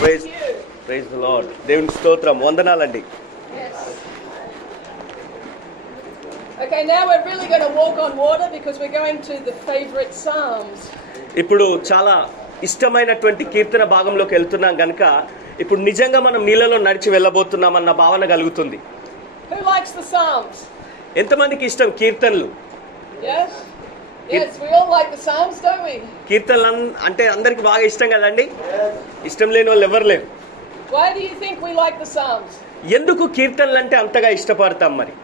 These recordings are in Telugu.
Praise the lord. దేవుని స్తోత్రం, వందనాలండి. Okay, now we're really going to walk on water because we're going to the favorite Psalms. ఇప్పుడు చాలా ఇష్టమైనటువంటి కీర్తన భాగంలోకి వెళ్తున్నాం గనుక ఇప్పుడు నిజంగా మనం నీళ్ళలో నడిచి వెళ్ళబోతున్నామన్న భావన కలుగుతుంది. Who likes the Psalms? ఎంతమందికి ఇష్టం కీర్తనలు? Yes. Yes, we all like the Psalms, don't we? కీర్తనలు అంటే అందరికి బాగా ఇష్టం కదండి. ఇష్టం లేని వాళ్ళు ఎవరు లేరు. Why do you think we like the Psalms? ఎందుకు కీర్తనలు అంటే అంతగా ఇష్టపడతాం మరి?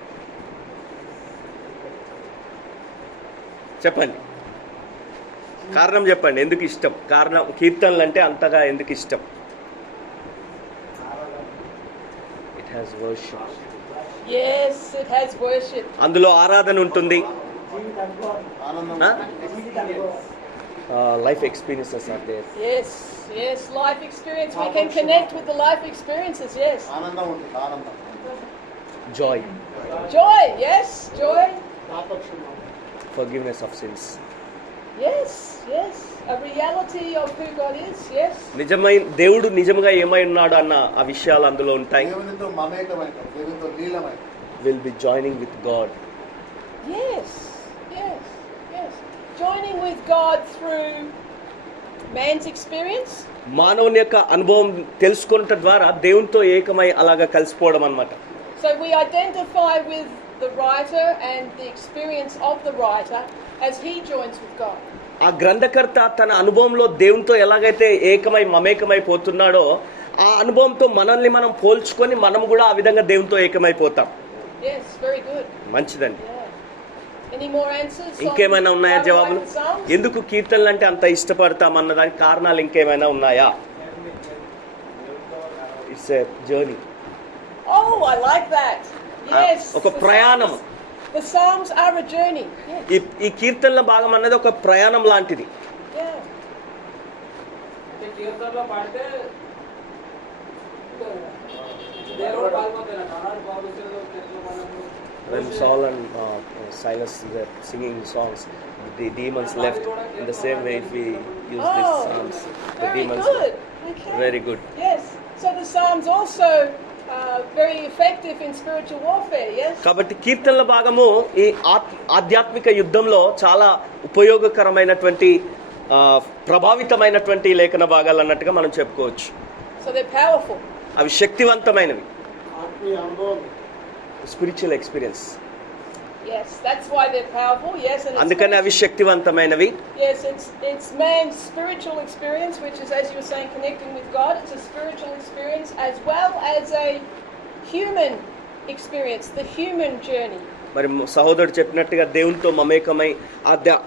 చెప్పండి, కారణం చెప్పండి. ఎందుకు ఇష్టం? కారణం, కీర్తనలు అంటే అంతగా ఎందుకు ఇష్టం? It has worship. Yes, it has worship. అందులో ఆరాధన ఉంటుంది. Life experiences are there. Yes, yes, life experience. We can connect with the life experiences. Yes. Joy. Joy. Yes, joy. Forgiveness of sins. Yes, yes. A reality of who God is. Yes. నిజమైన దేవుడు నిజంగా ఏమై ఉన్నాడు అన్న ఆ విషయాలు అందులో ఉంటాయి. Will be joining with God. Yes, yes, yes. Joining with God through man's experience. మానవుని యొక్క అనుభవం తెలుసుకున్నట ద్వారా దేవునితో ఏకమై అలాగా కలిసిపోవడం అన్నమాట. So we identify with the writer and the experience of the writer as he joins with God. ఆ గ్రంథకర్త తన అనుభవంలో దేవునితో ఎలాగైతే ఏకమై మమేకమైపోతున్నాడో ఆ అనుభవంతో మనల్ని మనం పోల్చుకొని మనం కూడా ఆ విధంగా దేవునితో ఏకమైపోతాం. Yes, very good. మంచిదండి. Yeah. Any more answers? ఇంకేమైనా ఉన్నాయా జవాబులు? ఎందుకు కీర్తనలు అంటే అంత ఇష్టపడతాం అన్న దానికి కారణాలు ఇంకేమైనా ఉన్నాయా? It's a journey. Oh, I like that. Yes. ఒక ప్రయాణం. The Psalms are a journey. Yes. ఈ కీర్తనల భాగం అన్నది ఒక ప్రయాణం లాంటిది. Yeah. కీర్తనలో పాడితే దేవుడు పాల్గొంటారు. When Saul and Silas were singing songs, the demons left. In the same way, if we use these psalms, the very demons. good. Okay. Very good. Yes. So the Psalms also very effective in spiritual warfare. Yes. కాబట్టి కీర్తనల భాగము ఈ ఆధ్యాత్మిక యుద్ధంలో చాలా ఉపయోగకరమైనటువంటి ప్రభావితమైనటువంటి లేఖన భాగాలు అన్నట్టుగా మనం చెప్పుకోవచ్చు. So they're powerful. అవి శక్తివంతమైనవి. Spiritual experience. Yes, that's why they're powerful. Yes, and అందుకని అవి శక్తివంతమైనవి. Yes, it's man's spiritual experience, which is, as you were saying, connecting with God. It's a spiritual experience as well as a human experience, the human journey. మరి సహోదరుడు చెప్పినట్టుగా దేవునితో మమేకమై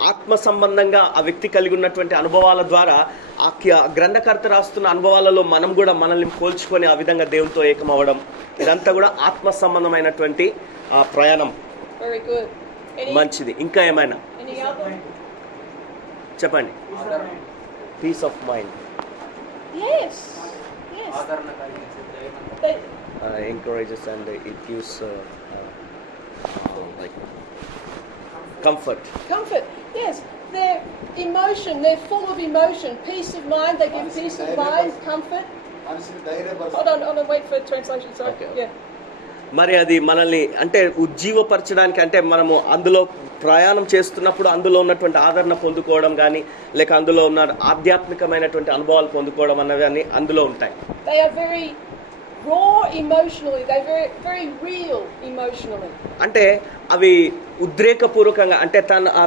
ఆత్మ సంబంధంగా ఆ వ్యక్తి కలిగి ఉన్నటువంటి అనుభవాల ద్వారా ఆ గ్రంథకర్త రాస్తున్న అనుభవాలలో మనం కూడా మనల్ని పోల్చుకొని ఆ విధంగా దేవునితో ఏకమవ్వడం, ఇదంతా కూడా ఆత్మ సంబంధమైనటువంటి ఆ ప్రయాణం. Very good. మంచిది. ఇంకా ఏమైనా Any other? చెప్పండి. Peace of mind. Yes. Yes. They, encourages and it gives like comfort. Comfort. Yes. They're emotion. They're full of emotion. Peace of mind. They give peace of mind, comfort. Hold on. Wait for translation. Sorry. Okay. Yeah. మరి అది మనల్ని అంటే ఉజ్జీవపరచడానికి, అంటే మనము అందులో ప్రయాణం చేస్తున్నప్పుడు అందులో ఉన్నటువంటి ఆదరణ పొందుకోవడం కానీ లేక అందులో ఉన్న ఆధ్యాత్మికమైనటువంటి అనుభవాలు పొందుకోవడం అన్నవి అందులో ఉంటాయి. They are very raw emotionally. They're very, very real emotionally. అంటే అవి ఉద్రేకపూర్వకంగా, అంటే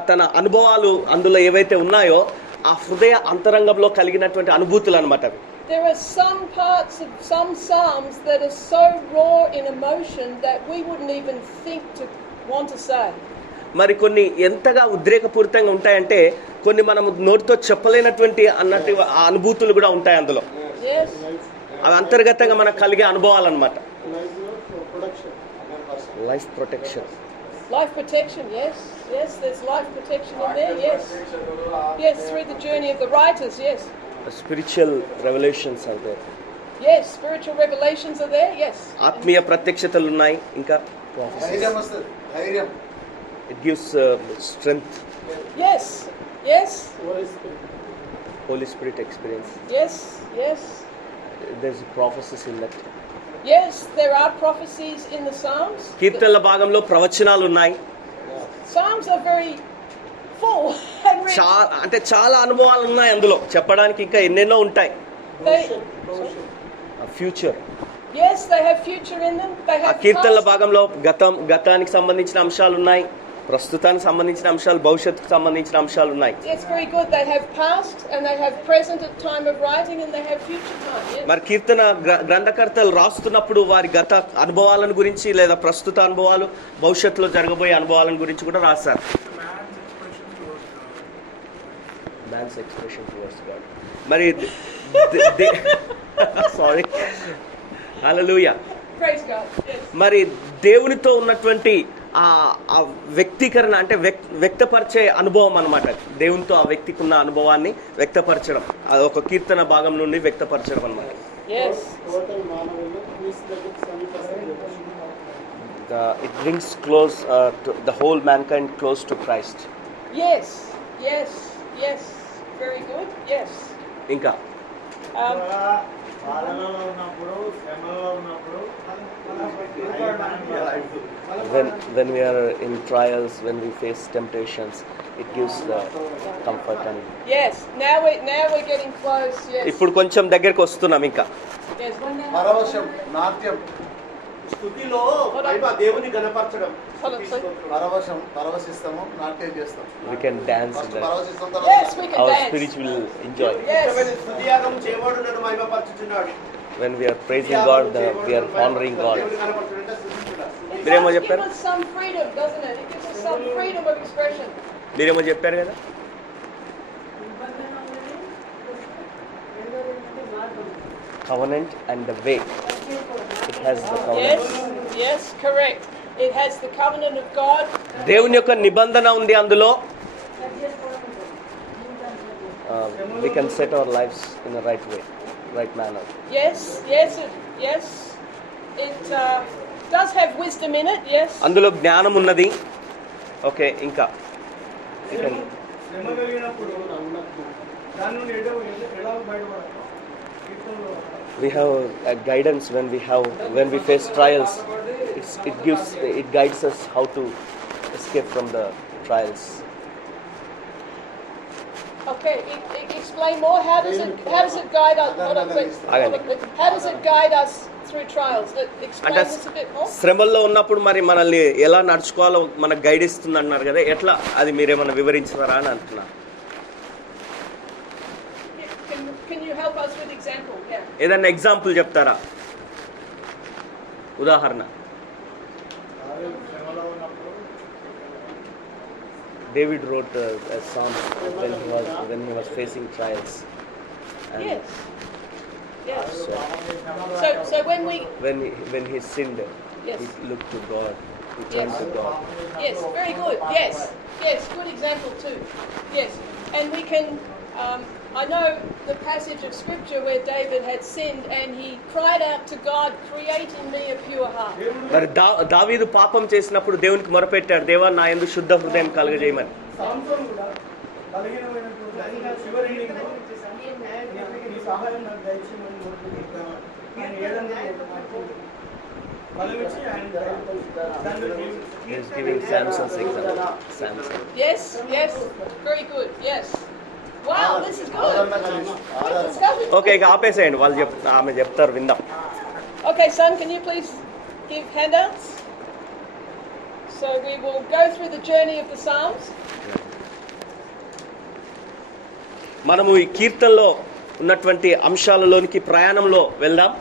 తన అనుభవాలు అందులో ఏవైతే ఉన్నాయో ఆ హృదయ అంతరంగంలో కలిగినటువంటి అనుభూతులు అన్నమాట అవి. There are some parts of some psalms that are so raw in emotion that we wouldn't even think to want to say. మరి కొన్ని ఎంతగా ఉద్రేకపూరితంగా ఉంటాయంటే కొన్ని మనం నోటితో చెప్పలేనటువంటి అన్నట్టు అనుభూతులు కూడా ఉంటాయి అందులో. Yes. అవి అంతర్గతంగా మనకు కలిగే అనుభవాలు అన్నమాట. Life protection. Life protection, yes. Yes, there's life protection in there, yes. Yes, through the journey of the writers, yes. Spiritual revelations are there. Yes, spiritual revelations are there, yes. ఆత్మీయ ప్రత్యక్షతలు ఉన్నాయి. ఇంకా it gives strength. Yes, yes. Holy Spirit experience. Yes, yes. there's prophecies in that. Yes, there are prophecies in the Psalms. కీర్తనల భాగంలో ప్రవచనాలు ఉన్నాయి. Psalms are very full and rich. అంటే చాలా అనుభవాలు ఉన్నాయి అందులో, చెప్పడానికి ఇంకా ఎన్నెన్నో ఉంటాయి. They, future, yes, they have future in them. They ఆ have కీర్తనల past. భాగంలో గతానికి సంబంధించిన అంశాలు ఉన్నాయి, ప్రస్తుతానికి సంబంధించిన అంశాలు, భవిష్యత్తుకు సంబంధించిన అంశాలు ఉన్నాయి. Yes, very good. They have past and they have present at time of writing and they have future time. Yes. మరి కీర్తన గ్రంథకర్తలు రాస్తున్నప్పుడు వారి గత అనుభవాలను గురించి లేదా ప్రస్తుత అనుభవాలు, భవిష్యత్తులో జరగబోయే అనుభవాలను గురించి కూడా రాశారు. Man's expression towards God. మరి సారీ, హల్లెలూయా. Praise God. Yes. మరి దేవునితో ఉన్నటువంటి ఆ వ్యక్తీకరణ అంటే వ్యక్తపరిచే అనుభవం అన్నమాట. దేవునితో ఆ వ్యక్తికి ఉన్న అనుభవాన్ని వ్యక్తపరచడం, అది ఒక కీర్తన భాగం నుండి వ్యక్తపరచడం అన్నమాట. Yes. It brings close to the whole mankind close to Christ. Yes. Yes. Yes. Very good. Yes. ఇంకా Um, బాధలలో ఉన్నప్పుడు, శ్రమలో ఉన్నప్పుడు when we are in trials, when we face temptations, it gives the comfort and yes. Now we're getting close. Yes. ఇప్పుడు కొంచెం దగ్గరికి వస్తున్నాం ఇంకా. Yes. పరవశం, నాట్యం, స్తుతిలో దేవుని గణపరచడం, Hold on, sorry. పరవశిస్తాము, నాట్యం చేస్తాం. We can dance in first that. పరవశిస్తాం, Yes, we తర్వాత can Our dance. spirit will enjoy. Yes. స్తుతియాగం చేయబడు నన్ను మహిమపరచుచున్నాడు. When we are praising God, we are honoring God. దేవుని కనపరచుడంటే స్తుతించుట. It మీరేమో does give చెప్పారు? us some freedom, doesn't it? It gives us some freedom of expression. మీరేమో చెప్పారు కదా. Covenant and the way. It has the Yes. covenant. Yes. Correct. It has the covenant of God. దేవుని యొక్క నిబంధన ఉంది అందులో. We can set our lives in the right way, right manner. Yes. Yes. Yes. It does have wisdom in it. Yes. అందులో జ్ఞానం ఉన్నది. ఓకే, ఇంకా You can- శ్రమ కలిగినప్పుడు దాని నుండి ఎలా బయటపడాలి? కీర్తనలో we have a guidance when we face trials. It guides us how to escape from the trials. Okay. Explain more. How does it guide us? Hold on, wait. Hold on, wait. How does it guide us through trials? Explain అంటే this a bit more. శ్రమల్లో ఉన్నప్పుడు మరి మనల్ని ఎలా నడుచుకోవాలో మనకు గైడ్ ఇస్తుంది అన్నారు కదా, ఎట్లా అది మీరేమన్నా వివరించారా అని అంటున్నా. Can you help us with example? Yeah. ఏదన్నా ఎగ్జాంపుల్ చెప్తారా, ఉదాహరణ? శ్రమలో ఉన్నప్పుడు David wrote a psalm when he was facing trials. And Yes. Yes. So when he sinned, Yes. he looked to God. He turned Yes. to God. Yes, very good. Yes, yes, good example too. Yes, and we can. I know the passage of scripture where David had sinned and he cried out to God, "Create in me a pure heart." మరి దావీదు పాపం చేసినప్పుడు దేవునికి మొరపెట్టాడు, దేవా నా యందు శుద్ధ హృదయం కలుగజేయమని. సాంసోను కూడా బలహీనమైనటువంటి ఆయన చివరి ఇన్నింగ్స్లో నీ సహాయం నాకు దయచేయమని కోరుకుంటున్నాను. ఆయన ఏదన్నా బలమిచ్చి ఆయన దాన్ని He is giving Samson's example. Samson. Yes, yes, very good. Yes. Wow, this is good. Good discussion. Okay, ఇక ఆపేసేయండి, వాళ్ళు ఆమె చెప్తారు, విందాం. Okay, son, can you please give handouts? So we will go through the journey of the Psalms. మనము ఈ కీర్తనలో ఉన్నటువంటి అంశాలలోనికి ప్రయాణంలో వెళ్దాం.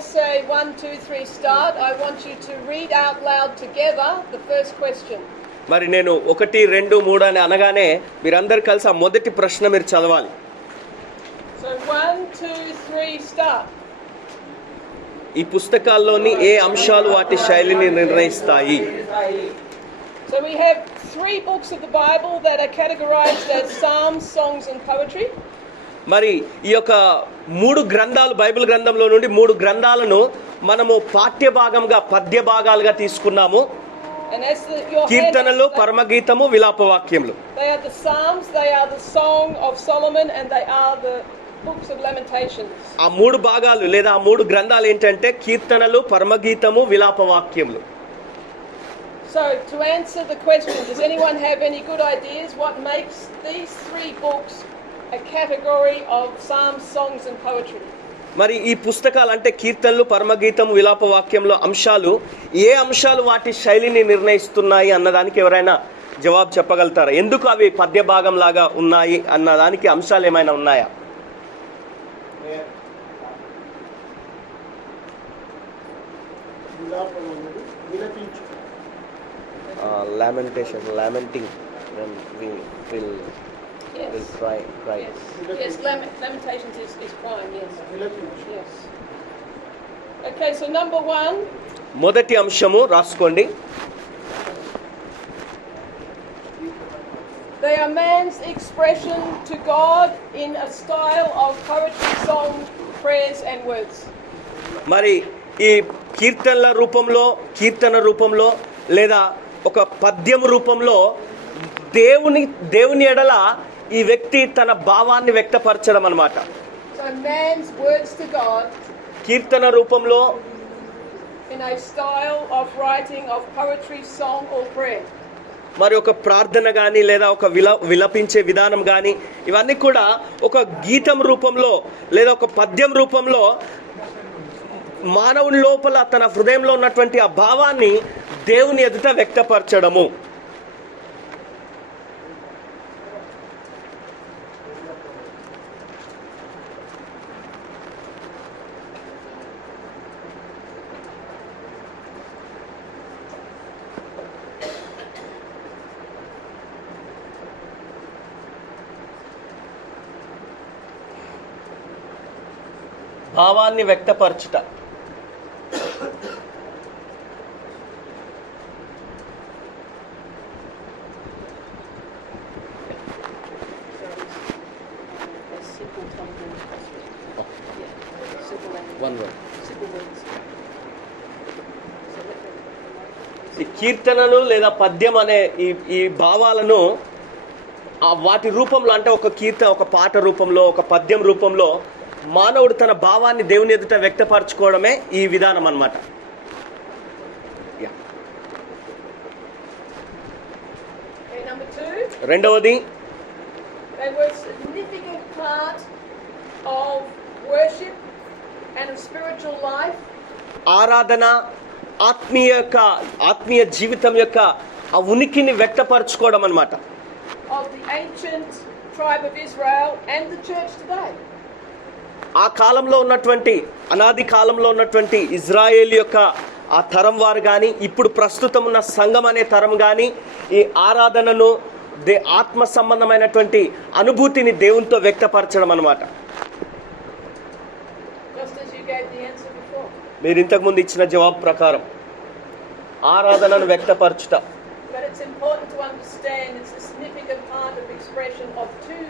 say 1, 2, 3 start, I want you to read out loud together the first question. మరి నేను 1, 2, 3 అని అనగానే మీరందరూ కలిసి ఆ మొదటి ప్రశ్న మీరు చదవాలి. So 1, 2, 3 start. ఈ పుస్తకాల్లోని ఏ అంశాలు వాటి శైలిని నిర్ణయిస్తాయి? So we have 3 books of the Bible that are categorized as psalms, songs and poetry. మరి ఈ యొక్క 3 గ్రంథాలు, బైబిల్ గ్రంథంలో నుండి 3 గ్రంథాలను మనము పాఠ్య భాగంగా, పద్య భాగాలుగా తీసుకున్నాము. And as your కీర్తనలు, hand- పరమగీతము, విలాపవాక్యములు. they are the psalms, they are the song of Solomon, and they are the books of Lamentations. ఆ 3 భాగాలు లేదా ఆ 3 గ్రంథాలు ఏంటంటే కీర్తనలు, పరమగీతము, విలాపవాక్యములు. So to answer the question, does anyone have any good ideas what makes these 3 books a category of psalms, songs and poetry? మరి ఈ పుస్తకాలు అంటే కీర్తనలు, పరమగీతము, విలాపవాక్యంలో అంశాలు, ఏ అంశాలు వాటి శైలిని నిర్ణయిస్తున్నాయి అన్నదానికి ఎవరైనా జవాబు చెప్పగలుగుతారా? ఎందుకు అవి పద్య భాగం లాగా ఉన్నాయి అన్నదానికి అంశాలు ఏమైనా ఉన్నాయా? lamenting when we will Yes. cry. Yes, yes Lamentations is crying, yes. Yes. Okay, so number 1, మొదటి అంశము రాసుకోండి. they are man's expression to God in a style of poetry, song, prayers and words. మరి ఈ కీర్తన రూపంలో లేదా ఒక పద్యం రూపంలో దేవుని ఎడల ఈ వ్యక్తి తన భావాన్ని వ్యక్తపరచడం అన్నమాట. So man's words to God కీర్తన రూపంలో in a style of writing of poetry, song or prayer. మరి ఒక ప్రార్థన కానీ లేదా ఒక విలపించే విధానం కానీ ఇవన్నీ కూడా ఒక గీతం రూపంలో లేదా ఒక పద్యం రూపంలో మానవుని లోపల తన హృదయంలో ఉన్నటువంటి ఆ భావాన్ని దేవుని ఎదుట వ్యక్తపరచడము. భావాన్ని వ్యక్తపరచుట. ఈ కీర్తనలు లేదా పద్యం అనే ఈ భావాలను వాటి రూపంలో అంటే ఒక పాట రూపంలో, ఒక పద్యం రూపంలో మానవుడు తన భావాన్ని దేవుని ఎదుట వ్యక్తపరచుకోవడమే ఈ విధానం అన్నమాట. రెండవది, they were a significant part of worship and of spiritual life. ఆరాధన, ఆత్మీయ జీవితం యొక్క ఆ ఉనికిని వ్యక్తపరచుకోవడం అన్నమాట. Of the ancient tribe of Israel and the church today. ఆ కాలంలో ఉన్నటువంటి, అనాది కాలంలో ఉన్నటువంటి ఇజ్రాయేల్ యొక్క ఆ తరం వారు కానీ, ఇప్పుడు ప్రస్తుతం ఉన్న సంఘం అనే తరం కానీ ఈ ఆరాధనను, ఆత్మ సంబంధమైనటువంటి అనుభూతిని దేవునితో వ్యక్తపరచడం అన్నమాట. Just as you gave the answer before. మీరు ఇంతకుముందు ఇచ్చిన జవాబు ప్రకారం ఆరాధనను వ్యక్తపరచుట. But it's important to understand it's a significant part of expression of 2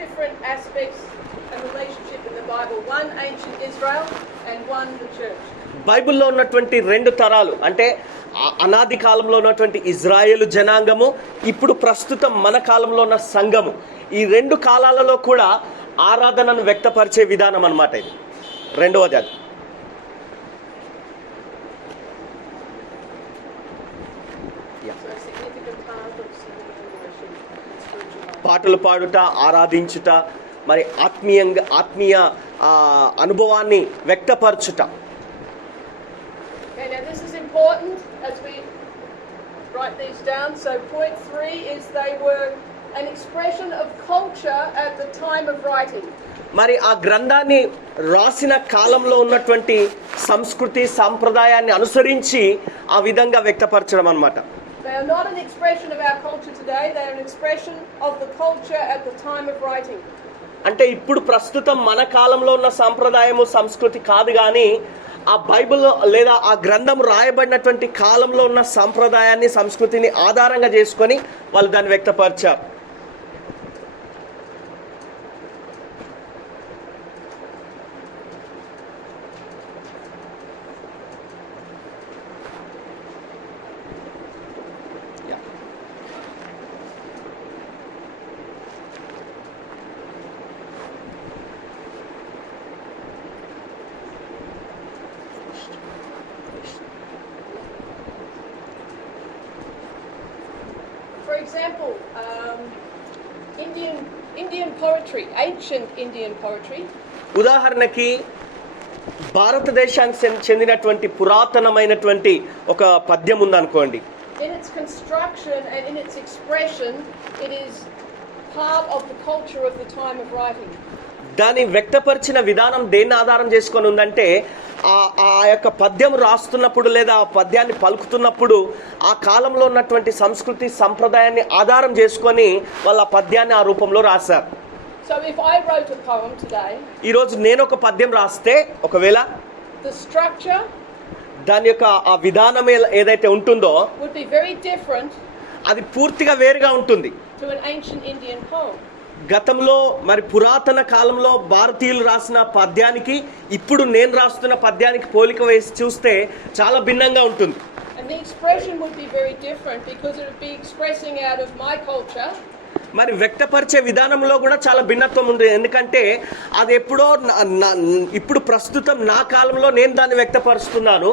different aspects and relationship in the Bible. One ancient Israel and one the church. బైబిల్లో ఉన్నటువంటి 2 తరాలు అంటే అనాది కాలంలో ఉన్నటువంటి ఇజ్రాయేలు జనాంగము, ఇప్పుడు ప్రస్తుతం మన కాలంలో ఉన్న సంఘము, ఈ 2 కాలాలలో కూడా ఆరాధనను వ్యక్తపరిచే విధానం అన్నమాట. ఇది రెండవది. అది So a significant part of significant worship and spiritual life. పాటలు పాడుట, ఆరాధించుట, మరి ఆత్మీయ అనుభవాన్ని వ్యక్తపరచుట. Okay, now this is important as we write these down. So point 3 is they were an expression of culture at the time of writing. మరి ఆ గ్రంథాన్ని రాసిన కాలంలో ఉన్నటువంటి సంస్కృతి సాంప్రదాయాన్ని అనుసరించి ఆ విధంగా వ్యక్తపరచడం అన్నమాట. They are not an expression of our culture today, they are an expression of the culture at the time of writing. అంటే ఇప్పుడు ప్రస్తుతం మన కాలంలో ఉన్న సాంప్రదాయము సంస్కృతి కాదు, కానీ ఆ బైబిల్ లేదా ఆ గ్రంథం రాయబడినటువంటి కాలంలో ఉన్న సాంప్రదాయాన్ని సంస్కృతిని ఆధారంగా చేసుకొని వాళ్ళు దాన్ని వ్యక్తపరిచారు. For example, Indian poetry, ancient Indian poetry, ఉదాహరణకి భారతదేశానికి చెందినటువంటి పురాతనమైనటువంటి ఒక పద్యం ఉందనుకోండి. in its construction and in its expression, it is part of the culture of the time of writing. దాన్ని వ్యక్తపరిచిన విధానం దేన్ని ఆధారం చేసుకొని ఉందంటే ఆ యొక్క పద్యం రాస్తున్నప్పుడు లేదా ఆ పద్యాన్ని పలుకుతున్నప్పుడు ఆ కాలంలో ఉన్నటువంటి సంస్కృతి సంప్రదాయాన్ని ఆధారం చేసుకొని వాళ్ళ పద్యాన్ని ఆ రూపంలో రాశారు. So if I wrote a poem today, ఈరోజు నేను ఒక పద్యం రాస్తే ఒకవేళ the structure దాని యొక్క ఆ విధానం ఏదైతే ఉంటుందో would be very different అది పూర్తిగా వేరుగా ఉంటుంది. to an ancient Indian poem. గతంలో మరి పురాతన కాలంలో భారతీయులు రాసిన పద్యానికి ఇప్పుడు నేను రాస్తున్న పద్యానికి పోలిక వేసి చూస్తే చాలా భిన్నంగా ఉంటుంది. And the expression would be very different because it would be expressing out of my culture. మరి వ్యక్తపరిచే విధానంలో కూడా చాలా భిన్నత్వం ఉంది. ఎందుకంటే అది ఎప్పుడో ఇప్పుడు ప్రస్తుతం నా కాలంలో నేను దాన్ని వ్యక్తపరుస్తున్నాను.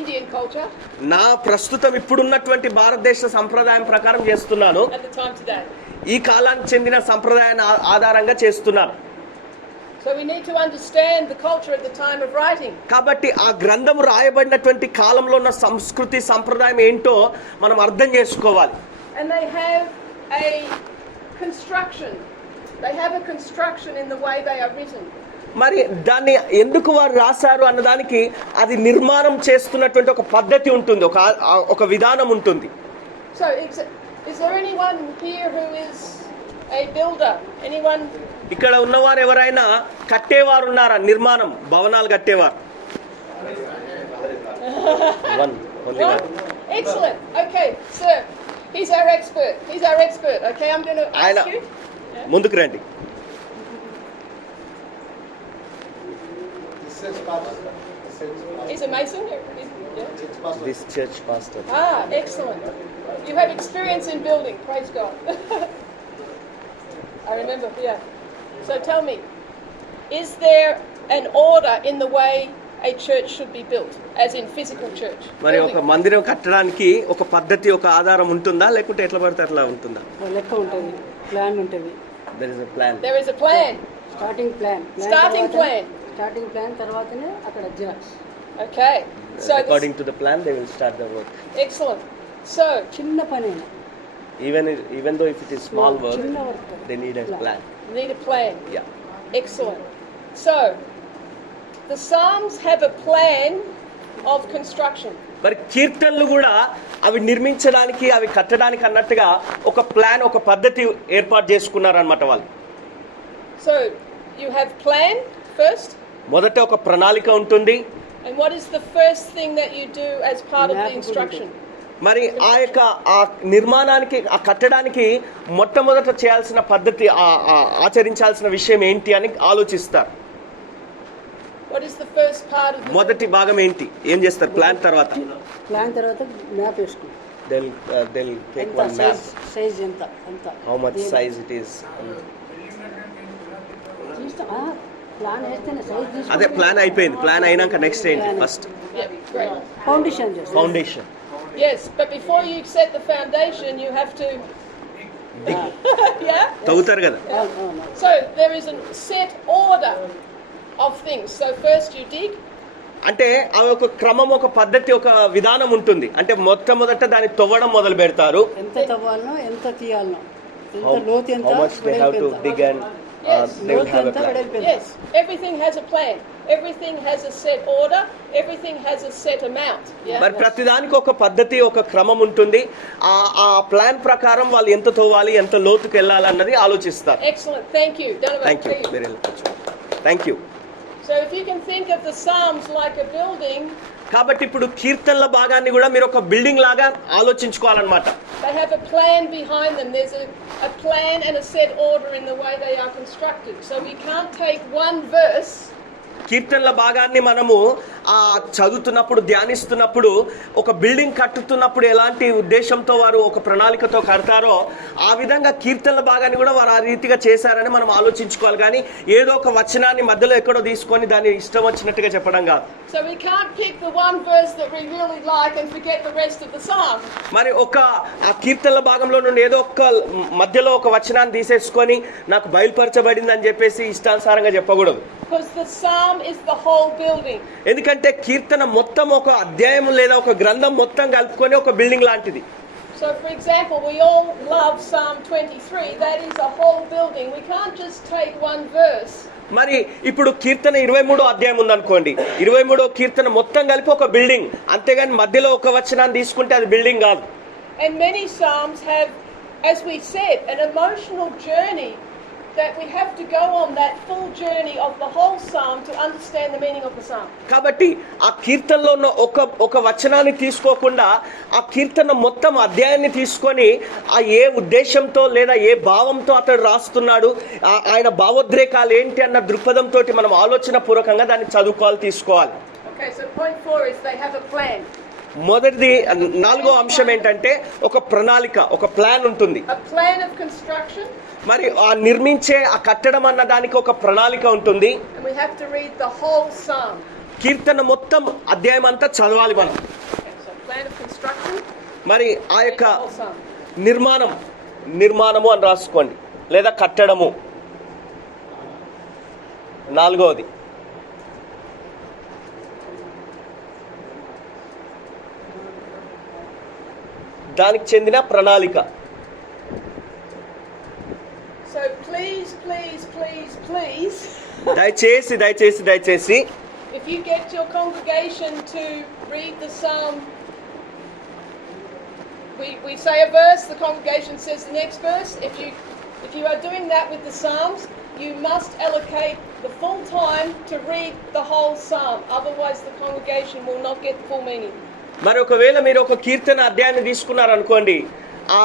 Indian culture నా ప్రస్తుతం ఇప్పుడున్నటువంటి భారతదేశ సంప్రదాయం ప్రకారం చేస్తున్నాను. at the time today. ఈ కాలానికి చెందిన సంప్రదాయాన్ని ఆధారంగా చేస్తున్నాను. So we need to understand the culture at the time of writing. కాబట్టి ఆ గ్రంథం రాయబడినటువంటి కాలంలో ఉన్న సంస్కృతి సంప్రదాయం ఏంటో మనం అర్థం చేసుకోవాలి. And they have a construction. They have a construction in the way they are written. మరి దాన్ని ఎందుకు వారు రాశారు అన్నదానికి అది నిర్మాణం చేస్తున్నటువంటి ఒక పద్ధతి ఉంటుంది, ఒక విధానం ఉంటుంది. So is there anyone here who is a builder? Anyone? ఇక్కడ ఉన్నవారు ఎవరైనా కట్టేవారు ఉన్నారా? నిర్మాణం భవనాలు కట్టేవారు? One? Excellent. Okay, sir. He's our expert. Okay, I'm going to ask you. ముందుకు రండి. He's a mason? This church pastor. Ah, excellent. You have experience in building. Praise God. I remember, yeah. So tell me, is there an order in the way a church should be built, as in physical church? మరి ఒక మందిరం కట్టడానికి ఒక పద్ధతి ఒక ఆధారం ఉంటుందా లేకుంటే ఎట్లా పడితే అట్లా ఉంటుందా? లెక్క ఉంటుంది, ప్లాన్ ఉంటుంది. There is a plan. There is a plan. Starting plan తర్వాతనే అక్కడ xerox. Okay. So According to the plan, they will start the work. Excellent. So చిన్న పని, Even though if it is small work, చిన్న work, they need a plan. need a plan. Yeah. Excellent. So the Psalms have a plan of construction. మరి కీర్తనలు కూడా అవి నిర్మించడానికి అవి కట్టడానికి అన్నట్టుగా ఒక ప్లాన్ ఒక పద్ధతి ఏర్పాటు చేసుకున్నారన్నమాట వాళ్ళు. So you have plan first. మొదట ఒక ప్రణాళిక ఉంటుంది. And what is the first thing that you do as part of the instruction? మరి ఆ నిర్మాణానికి ఆ కట్టడానికి మొట్టమొదట చేయాల్సిన పద్ధతి ఆచరించాల్సిన విషయం ఏంటి అని ఆలోచిస్తారు. What is the first part of the మొదటి భాగం ఏంటి? ఏం చేస్తారు? ప్లాన్ తర్వాత మ్యాప్ వేసుకుంటాం. they'll take ఎంత one map. సైజ్ ఎంత How much size it is. Plan వేస్తేనే సైజ్ అదే ప్లాన్ అయిపోయింది. ప్లాన్ అయినాక నెక్స్ట్ ఏంటి? First Yeah, great. ఫౌండేషన్ చేస్తాం. Foundation. Yes, but before you set the foundation, you have to yeah? తవ్వుతారు కదా. So there is a set order of things. So first you dig, అంటే ఆ ఒక క్రమం, ఒక పద్ధతి, ఒక విధానం ఉంటుంది. అంటే మొట్టమొదట దాన్ని తవ్వడం మొదలు పెడతారు. ఎంత తవ్వాలనో ఎంత తీయాలనో ఎంత లోతు ఎంత How much they have to వెడల్పు ఎంత. dig and Yes. they will లోతు have a ఎంత plan. వెడల్పు ఎంత. Yes, everything has a plan. Everything has a set order. Everything has a set amount. Yeah. మరి ప్రతిదానికి ఒక పద్ధతి, ఒక క్రమం ఉంటుంది. ఆ ప్లాన్ ప్రకారం వాళ్ళు ఎంత తవ్వాలి, ఎంత లోతుకు వెళ్ళాలి అన్నది ఆలోచిస్తారు. Excellent. Thank you. Donovan, thank you, please. మీరు thank you. So if you can think of the Psalms like a building, కాబట్టి ఇప్పుడు కీర్తనల భాగాన్ని కూడా మీరు ఒక బిల్డింగ్ లాగా ఆలోచించుకోవాలన్నమాట. they have a plan behind them. There's a plan and a set order in the way they are constructed. So we can't take one verse కీర్తనల భాగాన్ని మనము చదువుతున్నప్పుడు, ధ్యానిస్తున్నప్పుడు, ఒక బిల్డింగ్ కట్టుతున్నప్పుడు ఎలాంటి ఉద్దేశంతో వారు ఒక ప్రణాళికతో కడతారో ఆ విధంగా కీర్తనల భాగాన్ని కూడా వారు ఆ రీతిగా చేశారని మనం ఆలోచించుకోవాలి. కానీ ఏదో ఒక వచనాన్ని మధ్యలో ఎక్కడో తీసుకొని దాన్ని ఇష్టం వచ్చినట్టుగా చెప్పడం కాదు. So we can't pick the one verse that we really like and forget the rest of the psalm. మరి ఆ కీర్తనల భాగంలో నుండి ఏదో ఒక మధ్యలో ఒక వచనాన్ని తీసేసుకొని నాకు బయలుపరచబడింది అని చెప్పేసి ఇష్టానుసారంగా చెప్పకూడదు. Because the psalm is the whole building. ఎందుకంటే కీర్తన మొత్తం ఒక అధ్యాయం లేదా ఒక గ్రంథం మొత్తం కలుపుకొని ఒక బిల్డింగ్ లాంటిది. So for example, we all love Psalm 23. That is a whole building. We can't just take one verse. మరి ఇప్పుడు కీర్తన 23వ అధ్యాయం ఉందనుకోండి, 23వ కీర్తన మొత్తం కలిపి ఒక బిల్డింగ్, అంతేగాని మధ్యలో ఒక వచనాన్ని తీసుకుంటే అది బిల్డింగ్ కాదు. And many psalms have, as we said, an emotional journey that we have to go on that full journey of the whole psalm to understand the meaning of the psalm. కాబట్టి ఆ కీర్తనలో ఉన్న ఒక వచనాన్ని తీసుకోకుండా ఆ కీర్తన మొత్తం అధ్యాయాన్ని తీసుకొని ఆ ఏ ఉద్దేశంతో లేదా ఏ భావంతో అతడు రాస్తున్నాడు, ఆయన భావోద్రేకాలు ఏంటి అన్న దృక్పథంతో మనం ఆలోచన పూర్వకంగా దాన్ని చదువుకోవాలి, తీసుకోవాలి. Okay, so point 4 is they have a plan. మొదటిది, 4వ అంశం ఏంటంటే ఒక ప్రణాళిక, ఒక ప్లాన్ ఉంటుంది. A plan of construction. మరి ఆ నిర్మించే ఆ కట్టడం అన్న దానికి ఒక ప్రణాళిక ఉంటుంది. And we have to read the whole psalm. కీర్తన మొత్తం అధ్యాయం అంతా చదవాలి మనం. Okay, so plan of construction. మరి ఆ Read యొక్క the whole psalm. నిర్మాణము అని రాసుకోండి, లేదా కట్టడము. 4వది దానికి చెందిన ప్రణాళిక. So please, please, please, please, దయచేసి దయచేసి దయచేసి if you get your congregation to read the psalm, we say a verse, the congregation says the next verse. If you are doing that with the psalms, you must allocate the full time to read the whole psalm. Otherwise the congregation will not get the full meaning. మరి ఒకవేళ మీరు ఒక కీర్తన అధ్యాయాన్ని తీసుకున్నారనుకోండి, ఆ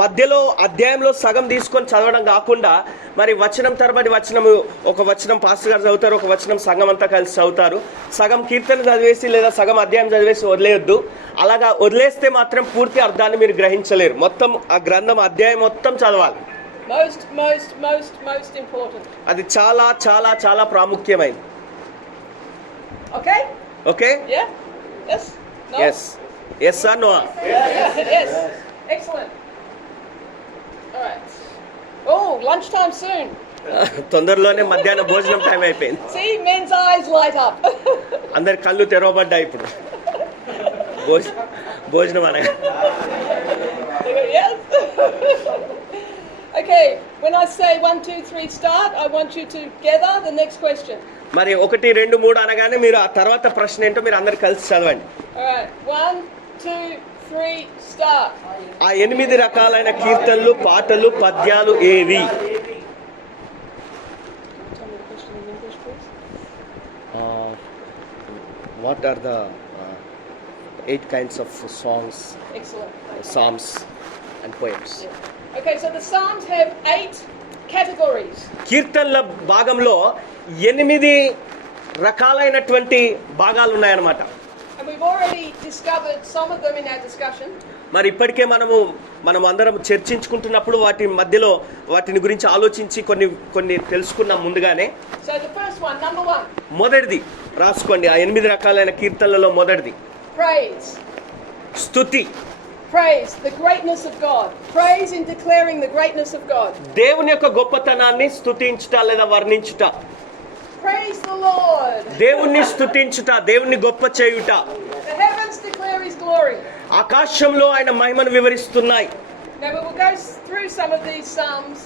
మధ్యలో అధ్యాయంలో సగం తీసుకొని చదవడం కాకుండా మరి వచనం తరబడి వచనము, ఒక వచనం పాస్టర్ గారు చదువుతారు, ఒక వచనం సంఘం అంతా కలిసి చదువుతారు. సగం కీర్తన చదివేసి లేదా సగం అధ్యాయం చదివేసి వదిలేయొద్దు. అలాగా వదిలేస్తే మాత్రం పూర్తి అర్థాన్ని మీరు గ్రహించలేరు. మొత్తం ఆ గ్రంథం అధ్యాయం మొత్తం చదవాలి. Most important. అది చాలా చాలా చాలా ప్రాముఖ్యమైనది. Okay? Okay? Yeah? Yes? No? Yes or no? Yes. Excellent. All right. Oh, lunchtime soon. తొందరలోనే మధ్యాహ్నం భోజనం టైం అయిపోయింది. See, men's eyes light up. అందరి కళ్ళు తెరవబడ్డాయి ఇప్పుడు భోజనం అనగా. Yes. Okay, when I say 1, 2, 3 start, I want you to gather the next question. మరి 1, 2, 3 అనగానే మీరు ఆ తర్వాత ప్రశ్న ఏంటో మీరు అందరు కలిసి చదవండి. All right. 1, 2, 3 start. ఆ 8 రకాలైన కీర్తనలు, పాటలు, పద్యాలు ఏవి? Tell me the question in English, please. What are the 8 kinds of songs, Excellent. psalms and poems? Okay, so the Psalms have 8 categories. కీర్తనల భాగంలో 8 రకాలైనటువంటి భాగాలు ఉన్నాయన్నమాట. And we've already discovered some of them in our discussion. మరి ఇప్పటికే మనం అందరం చర్చించుకుంటున్నప్పుడు వాటి మధ్యలో వాటిని గురించి ఆలోచించి కొన్ని తెలుసుకున్నాం ముందుగానే. So the first one, number 1. మొదటిది రాసుకోండి. ఆ 8 రకాలైన కీర్తనలలో మొదటిది Praise. స్తుతి. Praise the greatness of God. Praise in declaring the greatness of God. దేవుని యొక్క గొప్పతనాన్ని స్తుతించుట లేదా వర్ణించుట. praise the Lord. దేవుణ్ణి స్తుతించుట, దేవుణ్ణి గొప్ప చేయుట. The heavens declare His glory. ఆకాశంలో ఆయన మహిమను వివరిస్తున్నాయి. Now we will go through some of these psalms.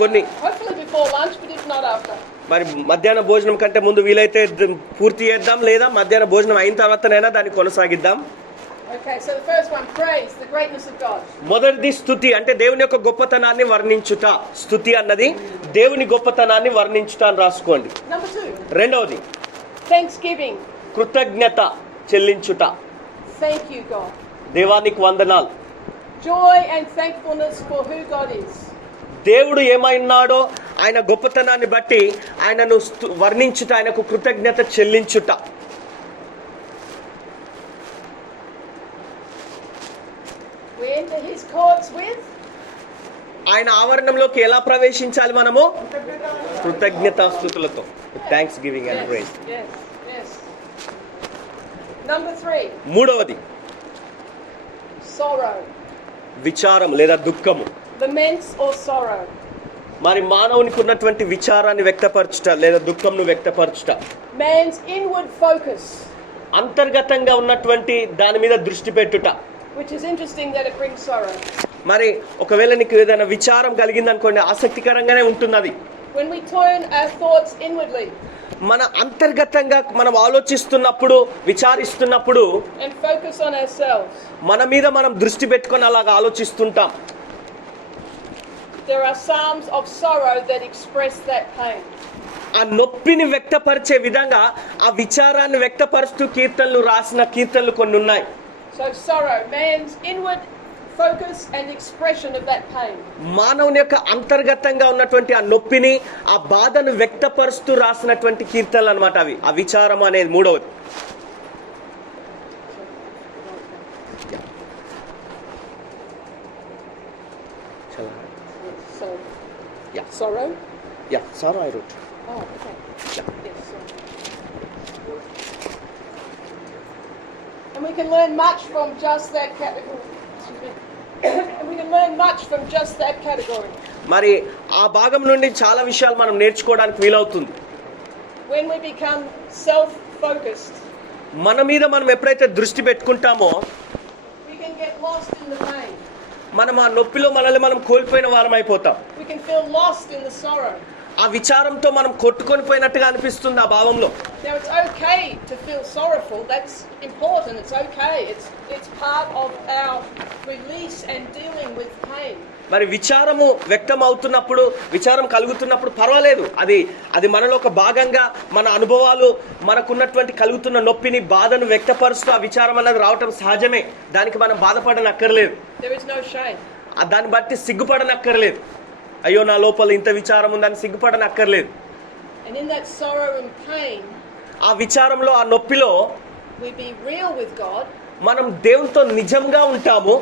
కొన్ని Hopefully before lunch, but if not after. మరి మధ్యాహ్న భోజనం కంటే ముందు వీలైతే పూర్తి చేద్దాం, లేదా మధ్యాహ్న భోజనం అయిన తర్వాతనైనా దాన్ని కొనసాగిద్దాం. Okay, so the first one, praise the greatness of God. మొదటిది స్తుతి, అంటే దేవుని యొక్క గొప్పతనాన్ని వర్ణించుట. స్తుతి అన్నది దేవుని గొప్పతనాన్ని వర్ణించుట అని రాసుకోండి. Number 2, రెండవది thanksgiving. కృతజ్ఞత చెల్లించుట. Thank you, God. దేవానికి వందనాలు. Joy and thankfulness for who God is. దేవుడు ఏమైనాడో ఆయన గొప్పతనాన్ని బట్టి ఆయనను వర్ణించుట, ఆయనకు కృతజ్ఞత చెల్లించుట. We enter His courts with ఆయన ఆవరణంలోకి ఎలా ప్రవేశించాలి మనము? కృతజ్ఞతాస్తుతులతో. Thanksgiving and praise. Yes, yes. Number 3, మూడవది sorrow. విచారం లేదా దుఃఖము. Laments or sorrow. మరి మానవునికి ఉన్నటువంటి విచారాన్ని వ్యక్తపరచుట లేదా దుఃఖంను వ్యక్తపరచుట. Man's inward focus, అంతర్గతంగా ఉన్నటువంటి దాని మీద దృష్టి పెట్టుట. which is interesting that it brings sorrow. మరి ఒకవేళ నీకు ఏదైనా విచారం కలిగింది అనుకోండి, ఆసక్తికరంగానే ఉంటుంది. When we turn our thoughts inwardly మన అంతర్గతంగా మనం ఆలోచిస్తున్నప్పుడు, విచారిస్తున్నప్పుడు and focus on ourselves, మన మీద మనం దృష్టి పెట్టుకొని అలాగా ఆలోచిస్తుంటాం. there are psalms of sorrow that express that pain. ఆ నొప్పిని వ్యక్తపరిచే విధంగా ఆ విచారాన్ని వ్యక్తపరుస్తూ కీర్తనలు రాసిన కీర్తనలు కొన్ని ఉన్నాయి. So sorrow, man's inward focus and expression of that pain. మానవుని యొక్క అంతర్గతంగా ఉన్నటువంటి ఆ నొప్పిని, ఆ బాధను వ్యక్తపరుస్తూ రాసినటువంటి కీర్తనలు అన్నమాట అవి. ఆ విచారం అనేది మూడవది. So, Yeah. sorrow. Yeah sir I wrote. Oh, okay. Yeah. Yes, sorry. And we can learn much from just that category. Excuse me. And we can learn much from just that category. మరి ఆ భాగం నుండి చాలా విషయాలు మనం నేర్చుకోవడానికి వీలవుతుంది. When we become self-focused, మన మీద మనం ఎప్పుడైతే దృష్టి పెట్టుకుంటామో we can get lost in the pain. మనం ఆ నొప్పిలో మనల్ని మనం కోల్పోయిన వారం అయిపోతాం. We can feel lost in the sorrow. ఆ విచారంతో మనం కొట్టుకొని పోయినట్టుగా అనిపిస్తుంది ఆ భావంలో. Now it's okay to feel sorrowful. That's important. It's okay. It's part of our release and dealing with pain. మరి విచారము వ్యక్తం అవుతున్నప్పుడు, విచారం కలుగుతున్నప్పుడు పర్వాలేదు. అది మనలో ఒక భాగంగా మన అనుభవాలు, మనకున్నటువంటి కలుగుతున్న నొప్పిని, బాధను వ్యక్తపరుస్తూ ఆ విచారం అనేది రావటం సహజమే. దానికి మనం బాధపడనక్కర్లేదు. There is no shame. దాన్ని బట్టి సిగ్గుపడనక్కర్లేదు. అయ్యో నా లోపల ఇంత విచారం ఉందని సిగ్గుపడనక్కర్లేదు. And in that sorrow and pain, ఆ విచారంలో, ఆ నొప్పిలో we be real with God. మనం దేవునితో నిజంగా ఉంటాము.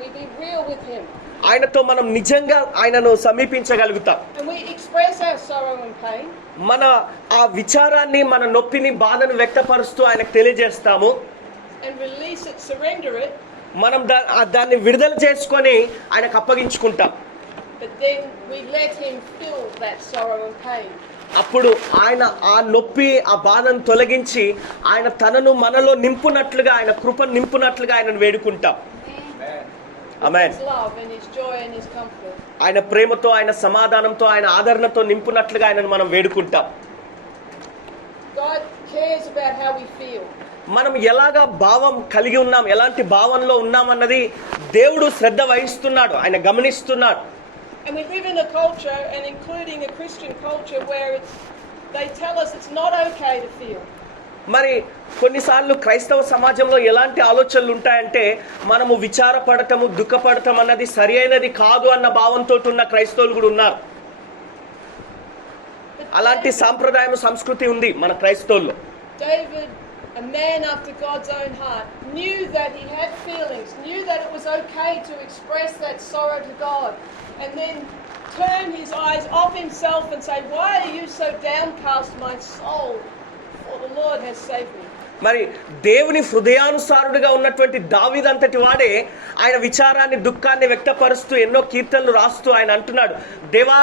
We be real with Him. ఆయనతో మనం నిజంగా ఆయనను సమీపించగలుగుతాం. And we express our sorrow and pain. మన ఆ విచారాన్ని, మన నొప్పిని, బాధను వ్యక్తపరుస్తూ ఆయనకు తెలియజేస్తాము. And release it, surrender it. మనం దాన్ని విడుదల చేసుకొని ఆయనకు అప్పగించుకుంటాం. But then we let Him fill that sorrow and pain. అప్పుడు ఆయన ఆ నొప్పి, ఆ బాధను తొలగించి ఆయన తనను మనలో నింపునట్లుగా, ఆయన కృపను నింపునట్లుగా ఆయనను వేడుకుంటాం. ఆమేన్. His love and His joy and His comfort. ఆయన ప్రేమతో, ఆయన సమాధానంతో, ఆయన ఆదరణతో నింపునట్లుగా ఆయనను మనం వేడుకుంటాం. God cares about how we feel. మనం ఎలాగా భావం కలిగి ఉన్నాం, ఎలాంటి భావంలో ఉన్నామన్నది దేవుడు శ్రద్ధ వహిస్తున్నాడు, ఆయన గమనిస్తున్నాడు. And we live in a culture, and including a Christian culture, where they tell us it's not okay to feel. మరి కొన్నిసార్లు క్రైస్తవ సమాజంలో ఎలాంటి ఆలోచనలు ఉంటాయంటే మనము విచారపడటము, దుఃఖపడటం అన్నది సరి అయినది కాదు అన్న భావంతో ఉన్న క్రైస్తవులు కూడా ఉన్నారు. అలాంటి సాంప్రదాయం, సంస్కృతి ఉంది మన క్రైస్తవుల్లో. David, a man after God's own heart, knew that he had feelings, knew that it was okay to express that sorrow to God, and then turn his eyes off himself and say, "Why are you so downcast, my soul? For the Lord has saved me." మరి దేవుని హృదయానుసారుడిగా ఉన్నటువంటి దావీదు అంతటి వాడే ఆయన విచారాన్ని, దుఃఖాన్ని వ్యక్తపరుస్తూ ఎన్నో కీర్తనలు రాస్తూ ఆయన అంటున్నాడు, దేవా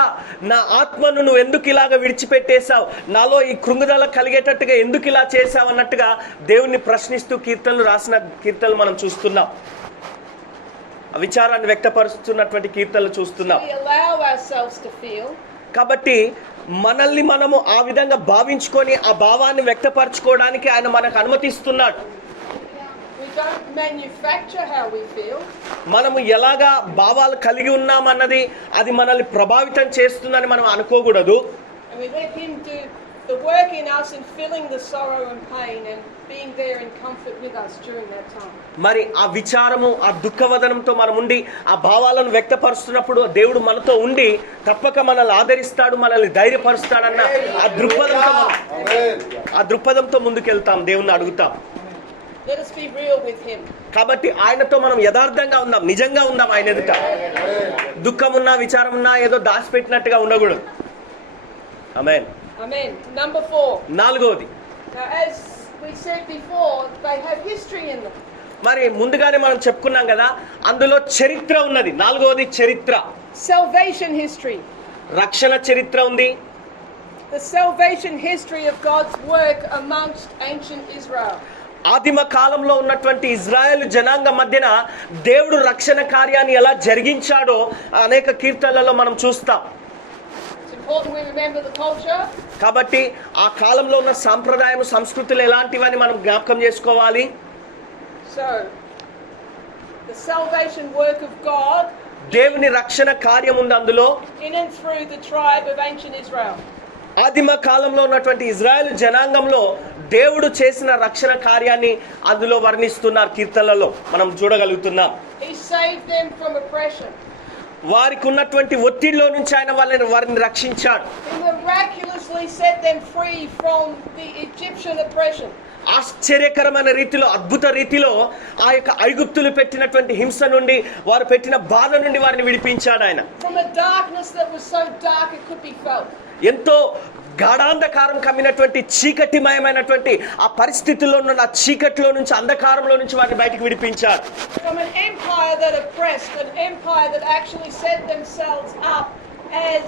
నా ఆత్మను నువ్వు ఎందుకు ఇలాగ విడిచిపెట్టేశావు, నాలో ఈ కృంగుదల కలిగేటట్టుగా ఎందుకు ఇలా చేశావు అన్నట్టుగా దేవుణ్ణి ప్రశ్నిస్తూ కీర్తనలు రాసిన కీర్తనలు మనం చూస్తున్నాం. ఆ విచారాన్ని వ్యక్తపరుస్తున్నటువంటి కీర్తనలు చూస్తున్నాం. We allow ourselves to feel. కాబట్టి మనల్ని మనము ఆ విధంగా భావించుకొని ఆ భావాన్ని వ్యక్తపరచుకోవడానికి ఆయన మనకు అనుమతిస్తున్నాడు. We don't manufacture how we feel. మనము ఎలాగా భావాలు కలిగి ఉన్నామన్నది అది మనల్ని ప్రభావితం చేస్తుందని మనం అనుకోకూడదు. And we let him do the work in us in feeling the sorrow and pain and being there in comfort with us during that time. మరి ఆ విచారము, ఆ దుఃఖవదనంతో మనం ఉండి ఆ భావాలను వ్యక్తపరుస్తున్నప్పుడు దేవుడు మనతో ఉండి తప్పక మనల్ని ఆదరిస్తాడు, మనల్ని ధైర్యపరుస్తాడన్న ఆ దృక్పథంతో ముందుకెళ్తాం, దేవుణ్ణి అడుగుతాం. Let us be real with him. కాబట్టి ఆయనతో మనం యథార్థంగా ఉందాం, నిజంగా ఉందాం ఆయన ఎదుట. దుఃఖం ఉన్నా, విచారం ఉన్నా ఏదో దాచిపెట్టినట్టుగా ఉండకూడదు. ఆమేన్. Amen. Number 4. నాలుగవది, Now, as we said before, they have history in them. మరి ముందుగానే మనం చెప్పుకున్నాం కదా, అందులో చరిత్ర ఉన్నది. నాలుగవది చరిత్ర, Salvation history. రక్షణ చరిత్ర ఉంది. The salvation history of God's work amongst ancient Israel. ఆదిమ కాలంలో ఉన్నటువంటి ఇజ్రాయెల్ జనాంగం మధ్యన దేవుడు రక్షణ కార్యాన్ని ఎలా జరిగించాడో అనేక కీర్తనలలో మనం చూస్తాం. It's important we remember the culture. కాబట్టి ఆ కాలంలో ఉన్న సాంప్రదాయం, సంస్కృతులు ఎలాంటివని మనం జ్ఞాపకం చేసుకోవాలి. So, the salvation work of God దేవుని రక్షణ కార్యం ఉంది అందులో. in and through the tribe of ancient Israel. ఆదిమ కాలంలో ఉన్నటువంటి ఇజ్రాయెల్ జనాంగంలో దేవుడు చేసిన రక్షణ కార్యాన్ని అందులో వర్ణిస్తున్నారు కీర్తనలలో మనం చూడగలుగుతున్నాం. He saved them from oppression. వారికి ఉన్నటువంటి ఒత్తిడిలో నుంచి ఆయన వారిని రక్షించాడు. He miraculously set them free from the Egyptian oppression. ఆశ్చర్యకరమైన రీతిలో, అద్భుత రీతిలో ఆ యొక్క ఐగుప్తులు పెట్టినటువంటి హింస నుండి, వారు పెట్టిన బాధ నుండి వారిని విడిపించాడు ఆయన. From a darkness that was so dark it could be felt. ఎంతో గాఢాంధకారం కమ్మినటువంటి చీకటిమయమైనటువంటి ఆ పరిస్థితుల్లో ఉన్న ఆ చీకటిలో నుంచి, అంధకారంలో నుంచి వారిని బయటికి విడిపించాడు. From an empire that oppressed, an empire that actually set themselves up as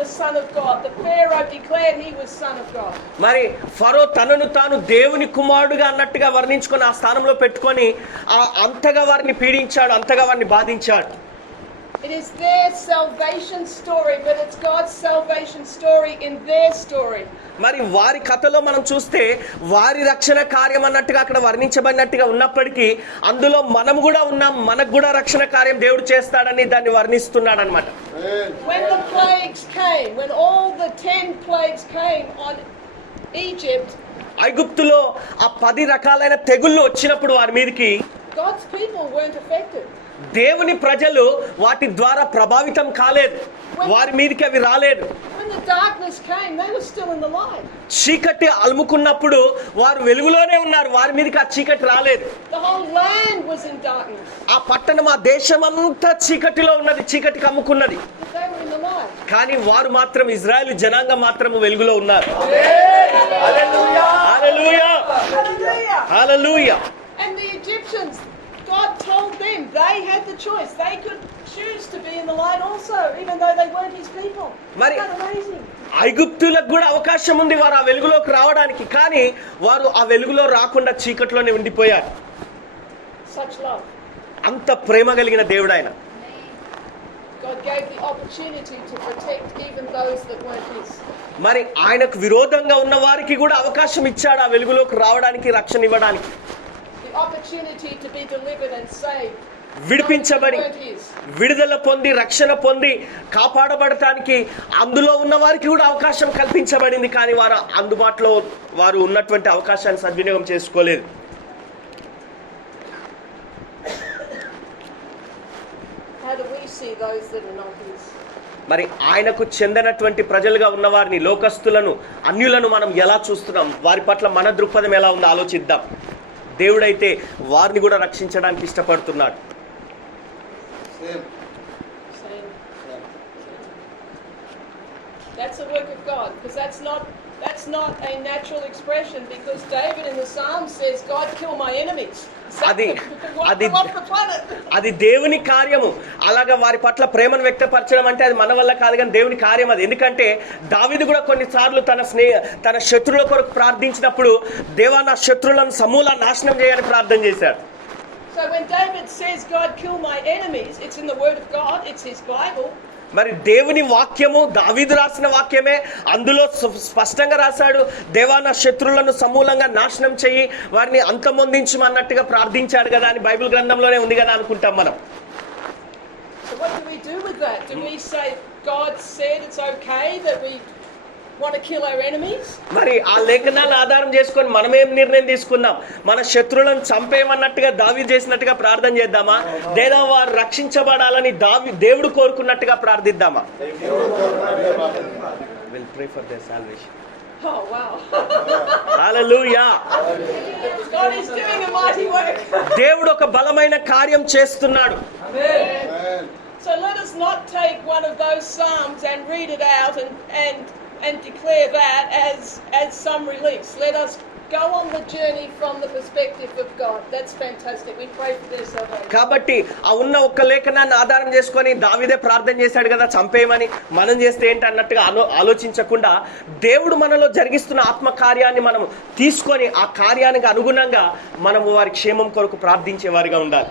the Son of God. The Pharaoh declared he was Son of God. మరి ఫరో తనను తాను దేవుని కుమారుడుగా అన్నట్టుగా వర్ణించుకొని ఆ స్థానంలో పెట్టుకొని అంతగా వారిని పీడించాడు, అంతగా వారిని బాధించాడు. It is their salvation story, but it's God's salvation story in their story. మరి వారి కథలో మనం చూస్తే వారి రక్షణ కార్యం అన్నట్టుగా అక్కడ వర్ణించబడినట్టుగా ఉన్నప్పటికీ అందులో మనం కూడా ఉన్నాం, మనకు కూడా రక్షణ కార్యం దేవుడు చేస్తాడని దాన్ని వర్ణిస్తున్నాడు అనమాట. When the plagues came, when all the 10 plagues came on Egypt, ఐగుప్తులో ఆ 10 రకాలైన తెగుళ్ళు వచ్చినప్పుడు వారి మీదకి God's people weren't affected. దేవుని ప్రజలు వాటి ద్వారా ప్రభావితం కాలేదు, వారి మీదకి అవి రాలేదు. When the darkness came, they were still in the light. చీకటి అలుముకున్నప్పుడు వారు వెలుగులోనే ఉన్నారు, వారి మీదకి ఆ చీకటి రాలేదు. The whole land was in darkness. ఆ పట్టణం, ఆ దేశం అంతా చీకటిలో ఉన్నది, చీకటికి అమ్ముకున్నది. But they were in the light. కానీ వారు మాత్రం, ఇజ్రాయెల్ జనాంగం మాత్రం వెలుగులో ఉన్నారు. Hallelujah! Hallelujah, Hallelujah! Hallelujah. And the Egyptians, God told them they had the choice. They could choose to be in the light also, even though they weren't His people. Mari- Isn't that amazing? ఐగుప్తులకు కూడా అవకాశం ఉంది వారు ఆ వెలుగులోకి రావడానికి, కానీ వారు ఆ వెలుగులో రాకుండా చీకట్లోనే ఉండిపోయారు. Such love. అంత ప్రేమ కలిగిన దేవుడు ఆయన. God gave the opportunity to protect even those that weren't His. మరి ఆయనకు విరోధంగా ఉన్న వారికి కూడా అవకాశం ఇచ్చాడు ఆ వెలుగులోకి రావడానికి, రక్షణ ఇవ్వడానికి. The opportunity to be delivered and saved. విడిపించబడి, Those that weren't His. విడుదల పొంది, రక్షణ పొంది, కాపాడబడటానికి అందులో ఉన్న వారికి కూడా అవకాశం కల్పించబడింది. కానీ వారు అందుబాటులో వారు ఉన్నటువంటి అవకాశాన్ని సద్వినియోగం చేసుకోలేదు. How do we see those that are not His? మరి ఆయనకు చెందినటువంటి ప్రజలుగా ఉన్నవారిని, లోకస్తులను, అన్యులను మనం ఎలా చూస్తున్నాం, వారి పట్ల మన దృక్పథం ఎలా ఉందో ఆలోచిద్దాం. దేవుడైతే వారిని కూడా రక్షించడానికి ఇష్టపడుతున్నాడు. Same. That's the work of God, because that's not That's not a natural expression because David in the Psalm says, God kill my enemies. Adi- Wipe them off the planet. అది దేవుని కార్యము. అలాగా వారి పట్ల ప్రేమను వ్యక్తపరచడం అంటే అది మన వల్ల కాదు, కానీ దేవుని కార్యం అది. ఎందుకంటే దావీదు కూడా కొన్నిసార్లు తన శత్రువుల కొరకు ప్రార్థించినప్పుడు, దేవా నా శత్రువులను సమూల నాశనం చేయని ప్రార్థన చేశాడు. So when David says, God kill my enemies, it's in the Word of God, it's his Bible. మరి దేవుని వాక్యము, దావీదు రాసిన వాక్యమే, అందులో స్పష్టంగా రాశాడు, దేవా నా శత్రువులను సమూలంగా నాశనం చెయ్యి, వారిని అంతమొందించమన్నట్టుగా ప్రార్థించాడు కదా అని బైబిల్ గ్రంథంలోనే ఉంది కదా అనుకుంటాం మనం. So what do we do with that? Do we say God said it's okay that we want to kill our enemies? మరి ఆ లేఖనాలు ఆధారం చేసుకొని మనం ఏం నిర్ణయం తీసుకుందాం? మన శత్రువులను చంపేయమన్నట్టుగా దావీదు చేసినట్టుగా ప్రార్థన చేద్దామా, లేదా వారు రక్షించబడాలని దేవుడు కోరుకున్నట్టుగా ప్రార్థిద్దామా? We'll pray for their salvation. Oh wow. Hallelujah. God is doing a mighty work. దేవుడు ఒక బలమైన కార్యం చేస్తున్నాడు. So let us not take one of those psalms and read it out and declare that as some release. Let us go on the journey from the perspective of God. That's fantastic. We pray for their salvation. కాబట్టి ఆ ఉన్న ఒక్క లేఖనాన్ని ఆధారం చేసుకొని దావీదే ప్రార్థన చేశాడు కదా చంపేయమని, మనం చేస్తే ఏంటి అన్నట్టుగా ఆలోచించకుండా దేవుడు మనలో జరిగిస్తున్న ఆత్మ కార్యాన్ని మనం తీసుకొని ఆ కార్యానికి అనుగుణంగా మనము వారి క్షేమం కొరకు ప్రార్థించే వారిగా ఉండాలి.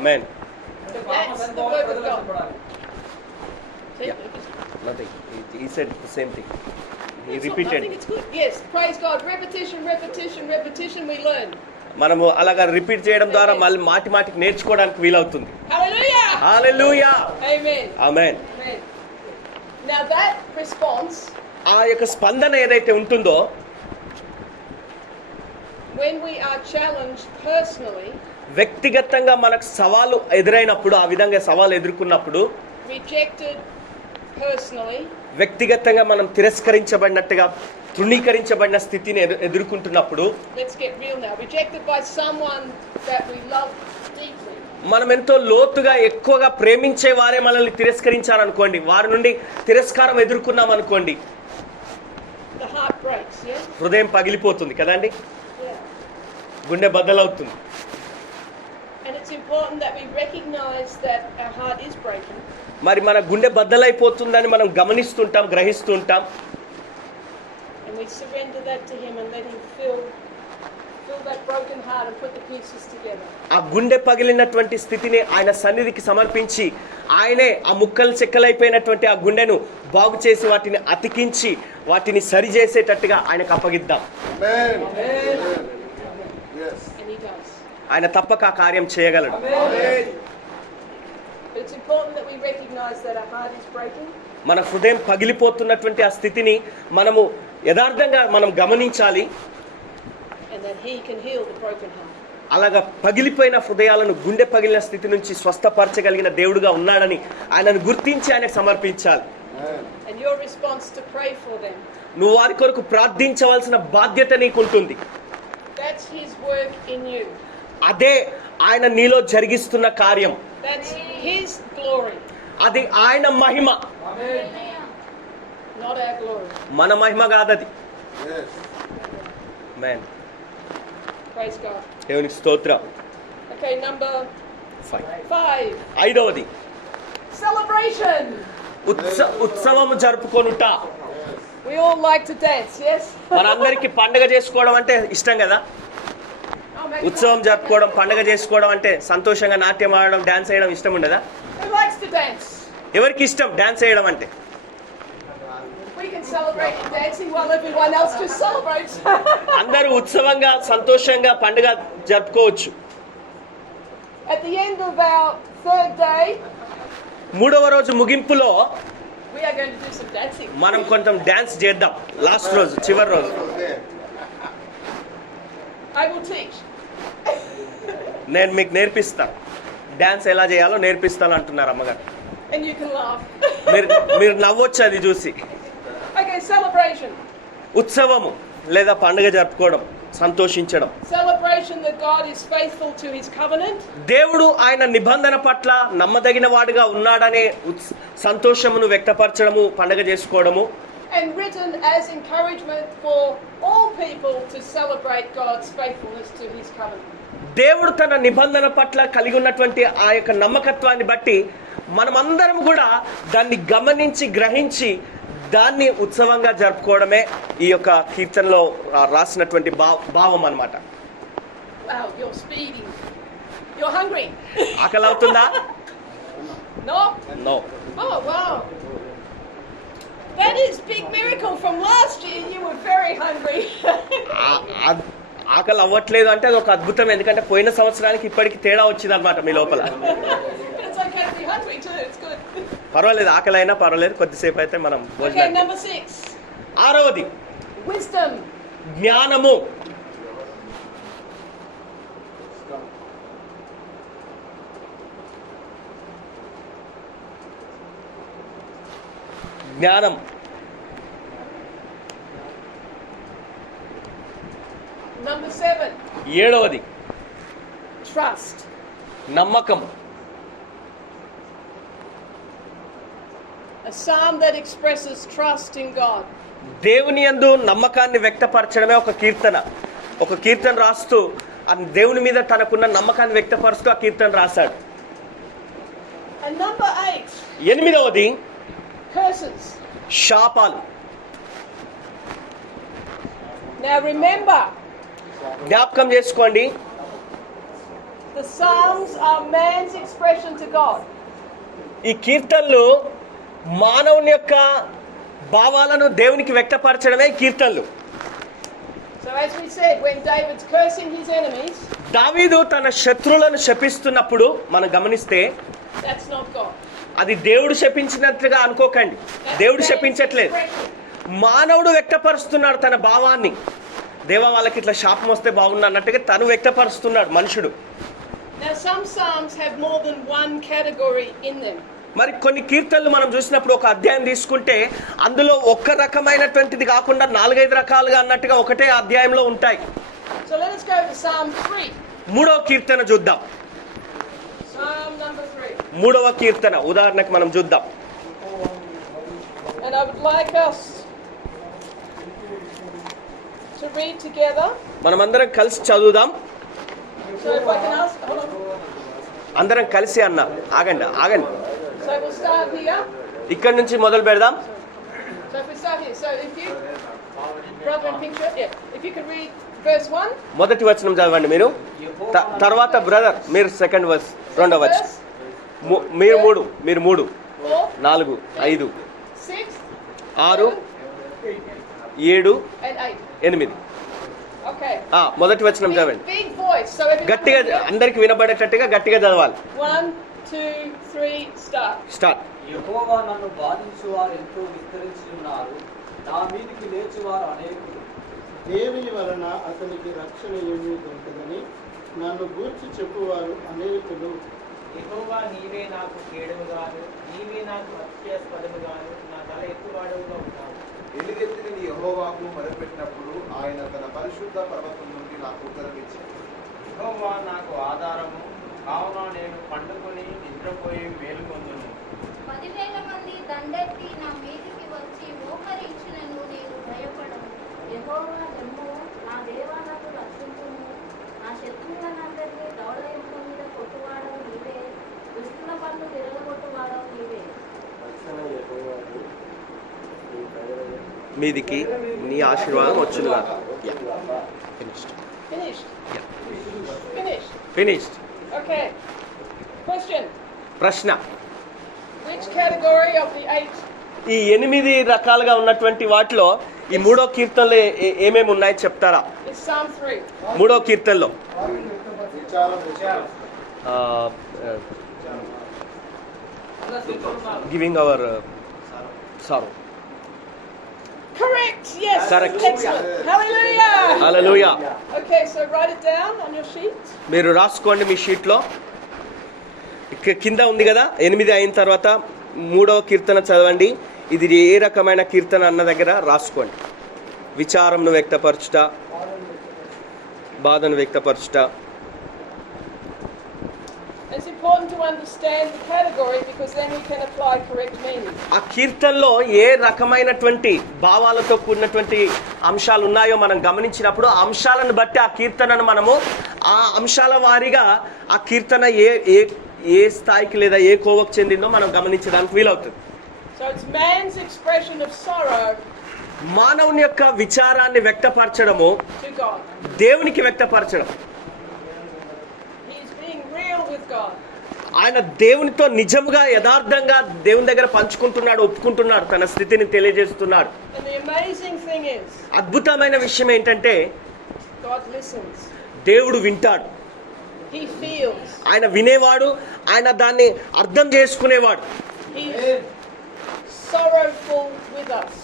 ఆమేన్. That's the word of God. Nothing. He said the same thing. He I repeated. think it's good. Yes, praise God. Repetition we learn. మనము అలాగా రిపీట్ చేయడం ద్వారా మళ్ళీ మాటికి నేర్చుకోవడానికి వీలవుతుంది. Hallelujah. Hallelujah. Amen. Amen. Amen. Now that response, ఆ యొక్క స్పందన ఏదైతే ఉంటుందో, when we are challenged personally, వ్యక్తిగతంగా మనకు సవాలు ఎదురైనప్పుడు, ఆ విధంగా సవాలు ఎదుర్కొన్నప్పుడు, rejected personally, వ్యక్తిగతంగా మనం తిరస్కరించబడినట్టుగా తృణీకరించబడిన స్థితిని ఎదుర్కొంటున్నప్పుడు, let's get real now, rejected by someone that we love deeply. మనం ఎంతో లోతుగా ఎక్కువగా ప్రేమించే వారే మనల్ని తిరస్కరించారనుకోండి, వారి నుండి తిరస్కారం ఎదుర్కొన్నాం అనుకోండి, The heart breaks, yeah? హృదయం పగిలిపోతుంది కదండి, Yeah. గుండె బద్దలవుతుంది. And it's important that we recognize that our heart is breaking. మరి మన గుండె బద్దలైపోతుందని మనం గమనిస్తుంటాం, గ్రహిస్తుంటాం. And we surrender that to Him and let Him fill that broken heart and put the pieces together. ఆ గుండె పగిలినటువంటి స్థితిని ఆయన సన్నిధికి సమర్పించి, ఆయనే ఆ ముక్కలు చెక్కలైపోయినటువంటి ఆ గుండెను బాగు చేసి వాటిని అతికించి వాటిని సరిచేసేటట్టుగా ఆయనకు అప్పగిద్దాం. And He does. ఆయన తప్పక ఆ కార్యం చేయగలడు. But it's important that we recognize that our heart is breaking. మన హృదయం పగిలిపోతున్నటువంటి ఆ స్థితిని మనము యథార్థంగా మనం గమనించాలి. And that He can heal the broken heart. అలాగా పగిలిపోయిన హృదయాలను, గుండె పగిలిన స్థితి నుంచి స్వస్థపరచగలిగిన దేవుడుగా ఉన్నాడని ఆయనను గుర్తించి ఆయనకు సమర్పించాలి. And your response to pray for them. నువ్వు వారి కొరకు ప్రార్థించవలసిన బాధ్యత నీకుంటుంది. That's His work in you. అదే ఆయన నీలో జరిగిస్తున్న కార్యం. That's His glory, అది ఆయన మహిమ, not our glory. మన మహిమ కాదది. ఆమేన్. Praise God. దేవునికి స్తోత్రం. Okay, number 5. ఐదవది Celebration. ఉత్సవం జరుపుకొనుట. We all like to dance, yes? మనందరికీ పండగ చేసుకోవడం అంటే ఇష్టం కదా. ఉత్సవం జరుపుకోవడం, పండగ చేసుకోవడం అంటే సంతోషంగా నాట్యం ఆడడం, డాన్స్ చేయడం ఇష్టం ఉండదా? Who likes to dance? ఎవరికి ఇష్టం డాన్స్ చేయడం అంటే? We can celebrate in dancing while everyone else just celebrates. అందరూ ఉత్సవంగా సంతోషంగా పండుగ జరుపుకోవచ్చు. At the end of our third day, మూడవ రోజు ముగింపులో we are going to do some dancing. మనం కొంచెం డాన్స్ చేద్దాం. లాస్ట్ రోజు, చివరి రోజు I will teach. నేను మీకు నేర్పిస్తాను, డాన్స్ ఎలా చేయాలో నేర్పిస్తాను అంటున్నారు అమ్మగారు. And you can laugh. మీరు నవ్వొచ్చు అది చూసి. Okay, celebration. ఉత్సవము లేదా పండుగ జరుపుకోవడం, సంతోషించడం. Celebration that God is faithful to His covenant. దేవుడు ఆయన నిబంధన పట్ల నమ్మదగిన వాడుగా ఉన్నాడనే సంతోషమును వ్యక్తపరచడము, పండుగ చేసుకోవడము. and written as encouragement for all people to celebrate God's faithfulness to his covenant. దేవుడు తన నిబంధన పట్ల కలిగి ఉన్నటువంటి ఆ యొక్క నమ్మకత్వాన్ని బట్టి మనమందరం కూడా దాన్ని గమనించి గ్రహించి దాన్ని ఉత్సవంగా జరుపుకోవడమే ఈ యొక్క కీర్తనలో రాసినటువంటి భావం అన్నమాట. Wow, you're speeding. You're hungry. ఆకలి అవుతుందా? No? No. Oh, wow. That is big miracle from last year. You were very hungry. ఆకలి అవ్వట్లేదు అంటే అది ఒక అద్భుతం, ఎందుకంటే పోయిన సంవత్సరానికి ఇప్పటికి తేడా వచ్చింది అనమాట మీ లోపల. But it's okay to be hungry too. It's good. పర్వాలేదు, ఆకలి అయినా పర్వాలేదు, కొద్దిసేపు అయితే మనం Okay, భోజనం. number 6. ఆరవది Wisdom. జ్ఞానము. జ్ఞానం. Number 7. ఏడవది Trust. నమ్మకం. A psalm that expresses trust in God. దేవుని యందు నమ్మకాన్ని వ్యక్తపరచడమే ఒక కీర్తన. ఒక కీర్తన రాస్తూ ఆ దేవుని మీద తనకున్న నమ్మకాన్ని వ్యక్తపరుస్తూ ఆ కీర్తన రాశాడు. And number 8. ఎనిమిదవది Curses. శాపాలు. Now remember, జ్ఞాపకం చేసుకోండి, the psalms are man's expression to God. ఈ కీర్తనలు మానవుని యొక్క భావాలను దేవునికి వ్యక్తపరచడమే కీర్తనలు. So as we said, when David's cursing his enemies, దావీదు తన శత్రువులను శపిస్తున్నప్పుడు మనం గమనిస్తే that's not God. అది దేవుడు శపించినట్లుగా అనుకోకండి. దేవుడు శపించట్లేదు, మానవుడు వ్యక్తపరుస్తున్నాడు తన భావాన్ని. దేవా వాళ్ళకి ఇట్లా శాపం వస్తే బాగుండు అన్నట్టుగా తను వ్యక్తపరుస్తున్నాడు మనుషుడు. Now some psalms have more than one category in them. మరి కొన్ని కీర్తనలు మనం చూసినప్పుడు ఒక అధ్యాయం తీసుకుంటే అందులో ఒక్క రకమైనటువంటిది కాకుండా 4-5 రకాలుగా అన్నట్టుగా ఒకటే అధ్యాయంలో ఉంటాయి. So let us go to Psalm 3. మూడవ కీర్తన చూద్దాం. Psalm number 3. మూడవ కీర్తన ఉదాహరణకు మనం చూద్దాం. And I would like us to read together. మనమందరం కలిసి చదువుదాం. So if I can ask, hold on. అందరం కలిసి అన్న ఆగండి. So we'll start here. ఇక్కడ నుంచి మొదలు పెడదాం. So if we start here. So if you, brother in pink shirt, yeah. If you could read verse 1. మొదటి వచనం చదవండి మీరు. తర్వాత బ్రదర్ మీరు సెకండ్ వర్స్, రెండవ వచనం. Verse మీరు మూడు 4, 4 5 6, 6 7 and 8. 8. Okay. మొదటి వచనం చదవండి. Big voice. So everyone గట్టిగా అందరికి వినబడేటట్టుగా గట్టిగా చదవాలి. 1, 2, 3, start. స్టార్ట్. యెహోవా నన్ను బాధించువారు ఎంతో విస్తరించి ఉన్నారు, నా మీదికి లేచువారు అనేకులు. దేవుని వలన అతనికి రక్షణ ఏమీ దొరకదని నన్ను గూర్చి చెప్పువారు అనేకులు. యెహోవా నీవే నాకు కేడముగాను, నీవే నాకు అత్యాస్పదముగాను, నా తల ఎత్తువాడవుగా ఉన్నావు. ఎలుగెత్తిన నీ యెహోవాకు మొరపెట్టినప్పుడు ఆయన తన పరిశుద్ధ పర్వతం నుండి నాకు ఉత్తరమిచ్చాడు. యెహోవా నాకు ఆధారము, కావున నేను పండుకొని నిద్రపోయి మేలుకొందును. 10,000 మంది దండెత్తి నా మీదికి వచ్చి మోకరించినను నేను భయపడను. యెహోవా రమ్ము, నా దేవా నన్ను రక్షించుము. నా శత్రువులనందరినీ దవడెంపు మీద కొట్టువాడవు నీవే, దుష్టుల పన్ను తిరగగొట్టువాడవు నీవే. మీదికి నీ ఆశీర్వాదం వచ్చును గాక. Finished. Okay. Question. ప్రశ్న. Which category of the 8? ఈ 8 రకాలుగా ఉన్నటువంటి వాటిలో ఈ మూడో కీర్తనలో ఏమేమి ఉన్నాయో చెప్తారా? Is Psalm 3. మూడో కీర్తనలో giving hour sorrow. Correct. Yes. Correct. Excellent. Hallelujah. Hallelujah. Okay, so write it down on your sheet. మీరు రాసుకోండి మీ షీట్లో. కింద ఉంది కదా 8 అయిన తర్వాత మూడవ కీర్తన చదవండి. ఇది ఏ రకమైన కీర్తన అన్న దగ్గర రాసుకోండి. విచారంను వ్యక్తపరచుట, బాధను వ్యక్తపరచుట. It's important to understand the category because then we can apply correct meaning. ఆ కీర్తనలో ఏ రకమైనటువంటి భావాలతో కూడినటువంటి అంశాలు ఉన్నాయో మనం గమనించినప్పుడు ఆ అంశాలను బట్టి ఆ కీర్తనను మనము ఆ అంశాల వారీగా ఆ కీర్తన ఏ స్థాయికి లేదా ఏ కోవకు చెందిందో మనం గమనించడానికి వీలవుతుంది. So it's man's expression of sorrow మానవుని యొక్క విచారాన్ని వ్యక్తపరచడము to God. దేవునికి వ్యక్తపరచడం. He's being real with God. ఆయన దేవునితో నిజంగా యథార్థంగా దేవుని దగ్గర పంచుకుంటున్నాడు, ఒప్పుకుంటున్నాడు, తన స్థితిని తెలియజేస్తున్నాడు. And the amazing thing is, అద్భుతమైన విషయం ఏంటంటే God listens. దేవుడు వింటాడు, He feels. ఆయన వినేవాడు, ఆయన దాన్ని అర్థం చేసుకునేవాడు. He's sorrowful with us.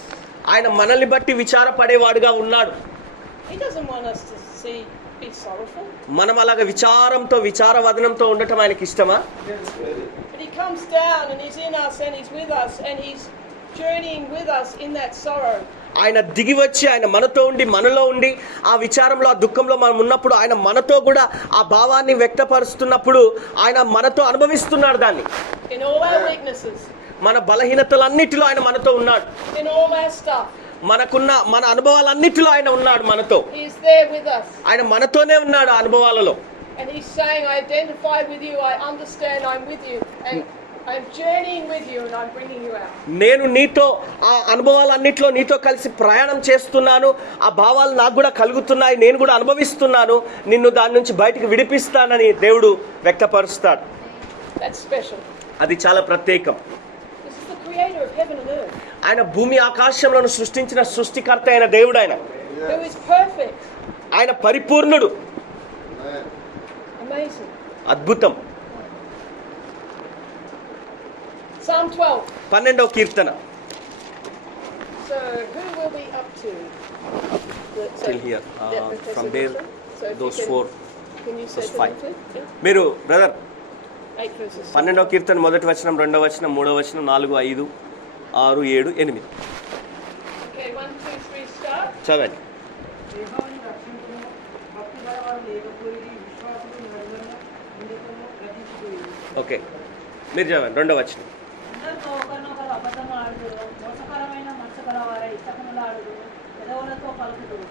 ఆయన మనల్ని బట్టి విచారపడేవాడుగా ఉన్నాడు. He doesn't want us to be sorrowful. మనం అలాగ విచారంతో విచారవదనంతో ఉండటం ఆయనకి ఇష్టమా? But he comes down and he's in us and he's with us and he's journeying with us in that sorrow. ఆయన దిగి వచ్చి ఆయన మనతో ఉండి మనలో ఉండి ఆ విచారంలో ఆ దుఃఖంలో మనం ఉన్నప్పుడు ఆయన మనతో కూడా ఆ భావాన్ని వ్యక్తపరుస్తున్నప్పుడు ఆయన మనతో అనుభవిస్తున్నాడు దాన్ని. In all our weaknesses. మన బలహీనతలన్నిటిలో ఆయన మనతో ఉన్నాడు. In all our stuff. మన అనుభవాలన్నిటిలో ఆయన ఉన్నాడు మనతో. He's there with us. ఆయన మనతోనే ఉన్నాడు ఆ అనుభవాలలో. And he's saying, I identify with you, I understand, I'm with you, and I'm journeying with you and I'm bringing you out. నేను నీతో ఆ అనుభవాలన్నిటిలో నీతో కలిసి ప్రయాణం చేస్తున్నాను, ఆ భావాలు నాకు కూడా కలుగుతున్నాయి, నేను కూడా అనుభవిస్తున్నాను, నిన్ను దాని నుంచి బయటికి విడిపిస్తానని దేవుడు వ్యక్తపరుస్తాడు. That's special. అది చాలా ప్రత్యేకం. This is the creator of heaven and earth. ఆయన భూమి ఆకాశములను సృష్టించిన సృష్టికర్త అయిన దేవుడు ఆయన. Who is perfect. ఆయన పరిపూర్ణుడు. Amazing. అద్భుతం. Psalm 12. 12వ కీర్తన. So who will we up to? Till here. Professor From there, Wilson? So if those you can, 4, Can you say those the 5. next one? Yeah. మీరు బ్రదర్ 8 verses. 12వ కీర్తన 1వ వచనం, 2వ వచనం, 3వ వచనం, 4, 5, 6, 7, 8 Okay, 1, 2, 3, start. చదవండి. యెహోవాను రక్షించుము, భక్తి గలవారు లేకపోయి విశ్వాసులు నడులను నిందితులను రక్షించుకోయి. ఓకే, మీరు చదవండి 2వ వచనం. అందరితో ఒకరినొకరు అబద్ధము ఆడుదురు, మోసకరమైన మనసు గలవారై ఇష్టములాడుదురు, పెదవులతో పలుకుదురు.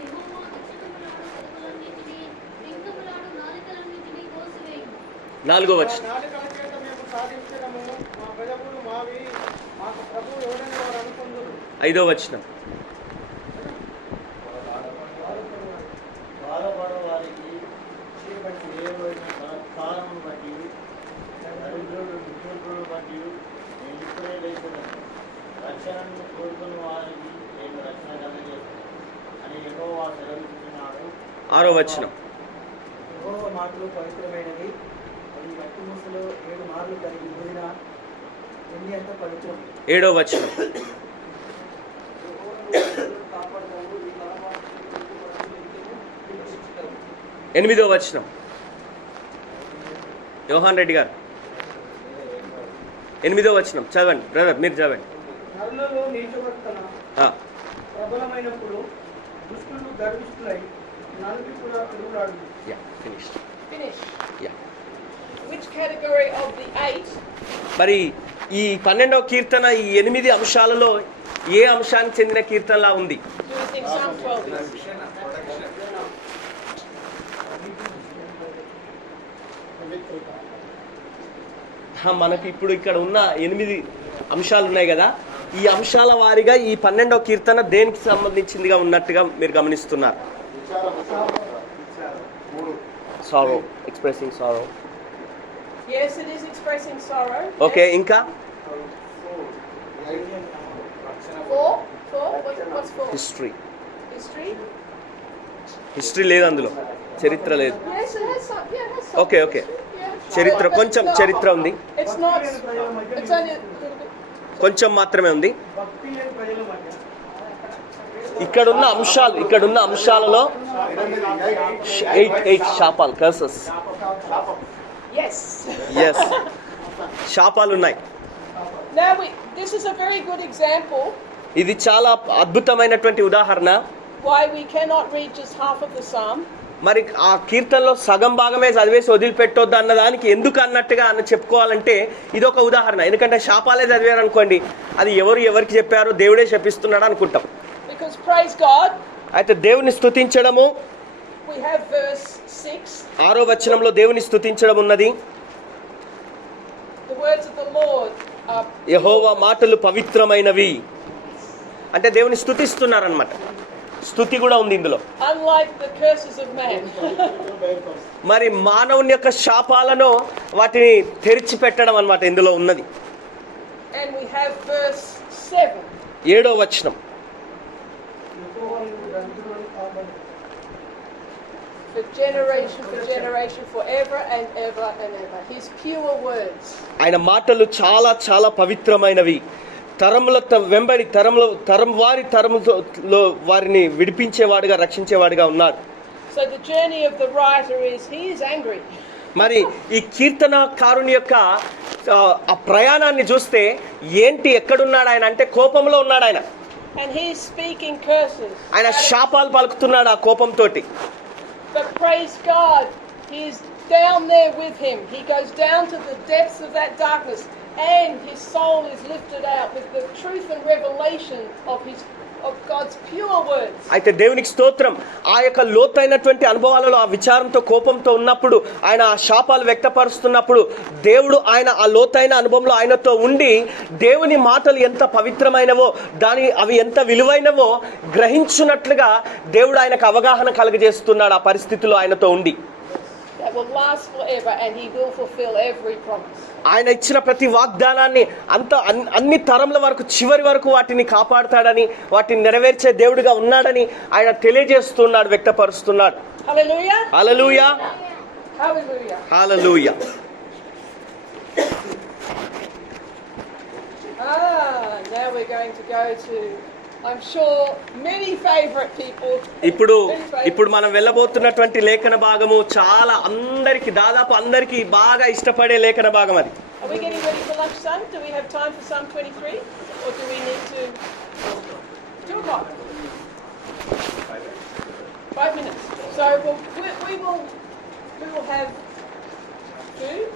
యెహోవా ఇచ్చకములాడు పెదవులన్నిటినీ, వింకములాడు నాలుకలన్నిటినీ కోసివేయును. 4వ వచనం. నాలుకల చేత మేము సాధించడము, మా పెదవులు మావి, మాకు ప్రభువు ఎవడని వారు అనుకుందురు. 5వ వచనం. బాధపడే వారికి చీకటి ఏవైన కాలమును బట్టి దరిద్రుడు విద్యుత్తులను బట్టి నేను ఇప్పుడే లేచున్నాను, రక్షణను కోరుకున్న వారికి నేను రక్షణ కలగజేస్తాను అని యెహోవా సెలవిస్తున్నాడు. 6వ వచనం. యెహోవా మాటలు పవిత్రమైనవి, అది మట్టి మూసలో 7 మార్లు కలిగి ఊరిన ఎన్ని అంత పలుకుతుంది. 7వ వచనం. కాపాడతావు, ఈ తలమాటు 8వ వచనం. యోహాన్ రెడ్డి గారు 8వ వచనం చదవండి బ్రదర్, మీరు చదవండి. నరులలో నీచవర్తన ప్రబలమైనప్పుడు దుష్టులు గర్విష్ఠులై నలుగురు కూడా తిరుగులాడు. Finish. Which category of the 8? మరి ఈ 12వ కీర్తన ఈ 8 అంశాలలో ఏ అంశానికి చెందిన కీర్తనలా ఉంది? Do you think Psalm 12 is? మనకి ఇప్పుడు ఇక్కడ ఉన్న 8 అంశాలు ఉన్నాయి కదా, ఈ అంశాల వారీగా ఈ 12వ కీర్తన దేనికి సంబంధించిందిగా ఉన్నట్టుగా మీరు గమనిస్తున్నారు? Sorrow, expressing sorrow. Yes, it is expressing sorrow. Okay, ఇంకా 4? What's 4? హిస్టరీ. History? హిస్టరీ లేదు అందులో, చరిత్ర లేదు. Yes, it has some. Yeah, it has some. Okay, okay. history, yeah. చరిత్ర, But కొంచెం it's not- చరిత్ర ఉంది, It's not. It's only a little bit. కొంచెం మాత్రమే ఉంది. భక్తి లేని ప్రజల మధ్య ఇక్కడున్న అంశాలలో 8 శాపాలు, కర్సెస్. Yes. ఎస్, శాపాలు ఉన్నాయి. Now this is a very good example ఇది చాలా అద్భుతమైనటువంటి ఉదాహరణ. why we cannot read just half of the psalm. మరి ఆ కీర్తనలో సగం భాగమే చదివేసి వదిలిపెట్టొద్దు అన్నదానికి ఎందుకు అన్నట్టుగా చెప్పుకోవాలంటే ఇదొక ఉదాహరణ. ఎందుకంటే శాపాలే చదివారు అనుకోండి, అది ఎవరికి చెప్పారో దేవుడే శపిస్తున్నాడు అనుకుంటాం. Because praise God, అయితే దేవుని స్తుతించడము, we have verse 6. 6వ వచనంలో దేవుని స్తుతించడం ఉన్నది. The words of the Lord are యెహోవా మాటలు పవిత్రమైనవి అంటే దేవుని స్తుతిస్తున్నారన్నమాట. స్తుతి కూడా ఉంది ఇందులో. unlike the curses of man. మరి మానవుని యొక్క శాపాలను వాటిని తెరిచి పెట్టడం అన్నమాట ఇందులో ఉన్నది. And we have verse 7. 7వ వచనం, For generation, forever and ever and ever. His pure words. ఆయన మాటలు చాలా చాలా పవిత్రమైనవి, తరముల వెంబడి తరం వారి తరములో వారిని విడిపించేవాడుగా రక్షించేవాడుగా ఉన్నాడు. So the journey of the writer is he is angry. మరి ఈ కీర్తనకారుని యొక్క ఆ ప్రయాణాన్ని చూస్తే ఏంటి, ఎక్కడున్నాడు ఆయన అంటే కోపంలో ఉన్నాడు ఆయన. And he's speaking curses. ఆయన శాపాలు పలుకుతున్నాడు ఆ కోపంతోటి. But praise God, he's down there with him. He goes down to the depths of that darkness, and his soul is lifted out with the truth and revelation of God's pure words. అయితే దేవునికి స్తోత్రం. ఆ యొక్క లోతైనటువంటి అనుభవాలలో ఆ విచారంతో కోపంతో ఉన్నప్పుడు, ఆయన ఆ శాపాలు వ్యక్తపరుస్తున్నప్పుడు, దేవుడు ఆయన ఆ లోతైన అనుభవంలో ఆయనతో ఉండి దేవుని మాటలు ఎంత పవిత్రమైనవో, అవి ఎంత విలువైనవో గ్రహించున్నట్లుగా దేవుడు ఆయనకు అవగాహన కలుగజేస్తున్నాడు ఆ పరిస్థితిలో ఆయనతో ఉండి. That will last forever, and he will fulfill every promise. ఆయన ఇచ్చిన ప్రతి వాగ్దానాన్ని అన్ని తరముల వరకు, చివరి వరకు వాటిని కాపాడుతాడని, వాటిని నెరవేర్చే దేవుడిగా ఉన్నాడని ఆయన తెలియజేస్తున్నాడు, వ్యక్తపరుస్తున్నాడు. Hallelujah. Hallelujah, Hallelujah. Hallelujah. Now we're going to go to, I'm sure, many favorite people. ఇప్పుడు మనం వెళ్ళబోతున్నటువంటి లేఖన భాగము చాలా దాదాపు అందరికి బాగా ఇష్టపడే లేఖన భాగం అది. Are we getting ready for lunch, son? Do we have time for Psalm 23, or do we need to 2 o'clock? 5 minutes. So we will have food.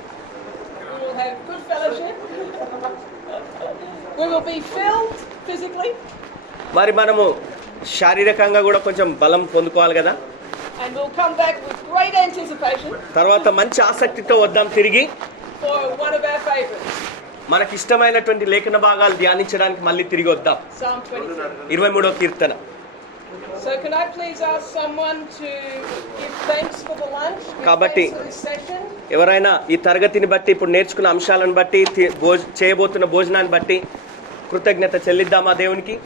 We will have good fellowship. We will be filled physically. మరి మనము శారీరకంగా కూడా కొంచెం బలం పొందుకోవాలి కదా. And we'll come back with great anticipation. తర్వాత మంచి ఆసక్తితో వద్దాం తిరిగి For one of our favorites. మనకి ఇష్టమైనటువంటి లేఖన భాగాలు ధ్యానించడానికి మళ్ళీ తిరిగి వద్దాం. Psalm 23. 23వ Keerthana. So can I please ask someone to give thanks for the lunch? Give కాబట్టి thanks for this session. ఎవరైనా ఈ తరగతిని బట్టి, ఇప్పుడు నేర్చుకున్న అంశాలను బట్టి, చేయబోతున్న భోజనాన్ని బట్టి కృతజ్ఞత చెల్లిద్దామా దేవునికి?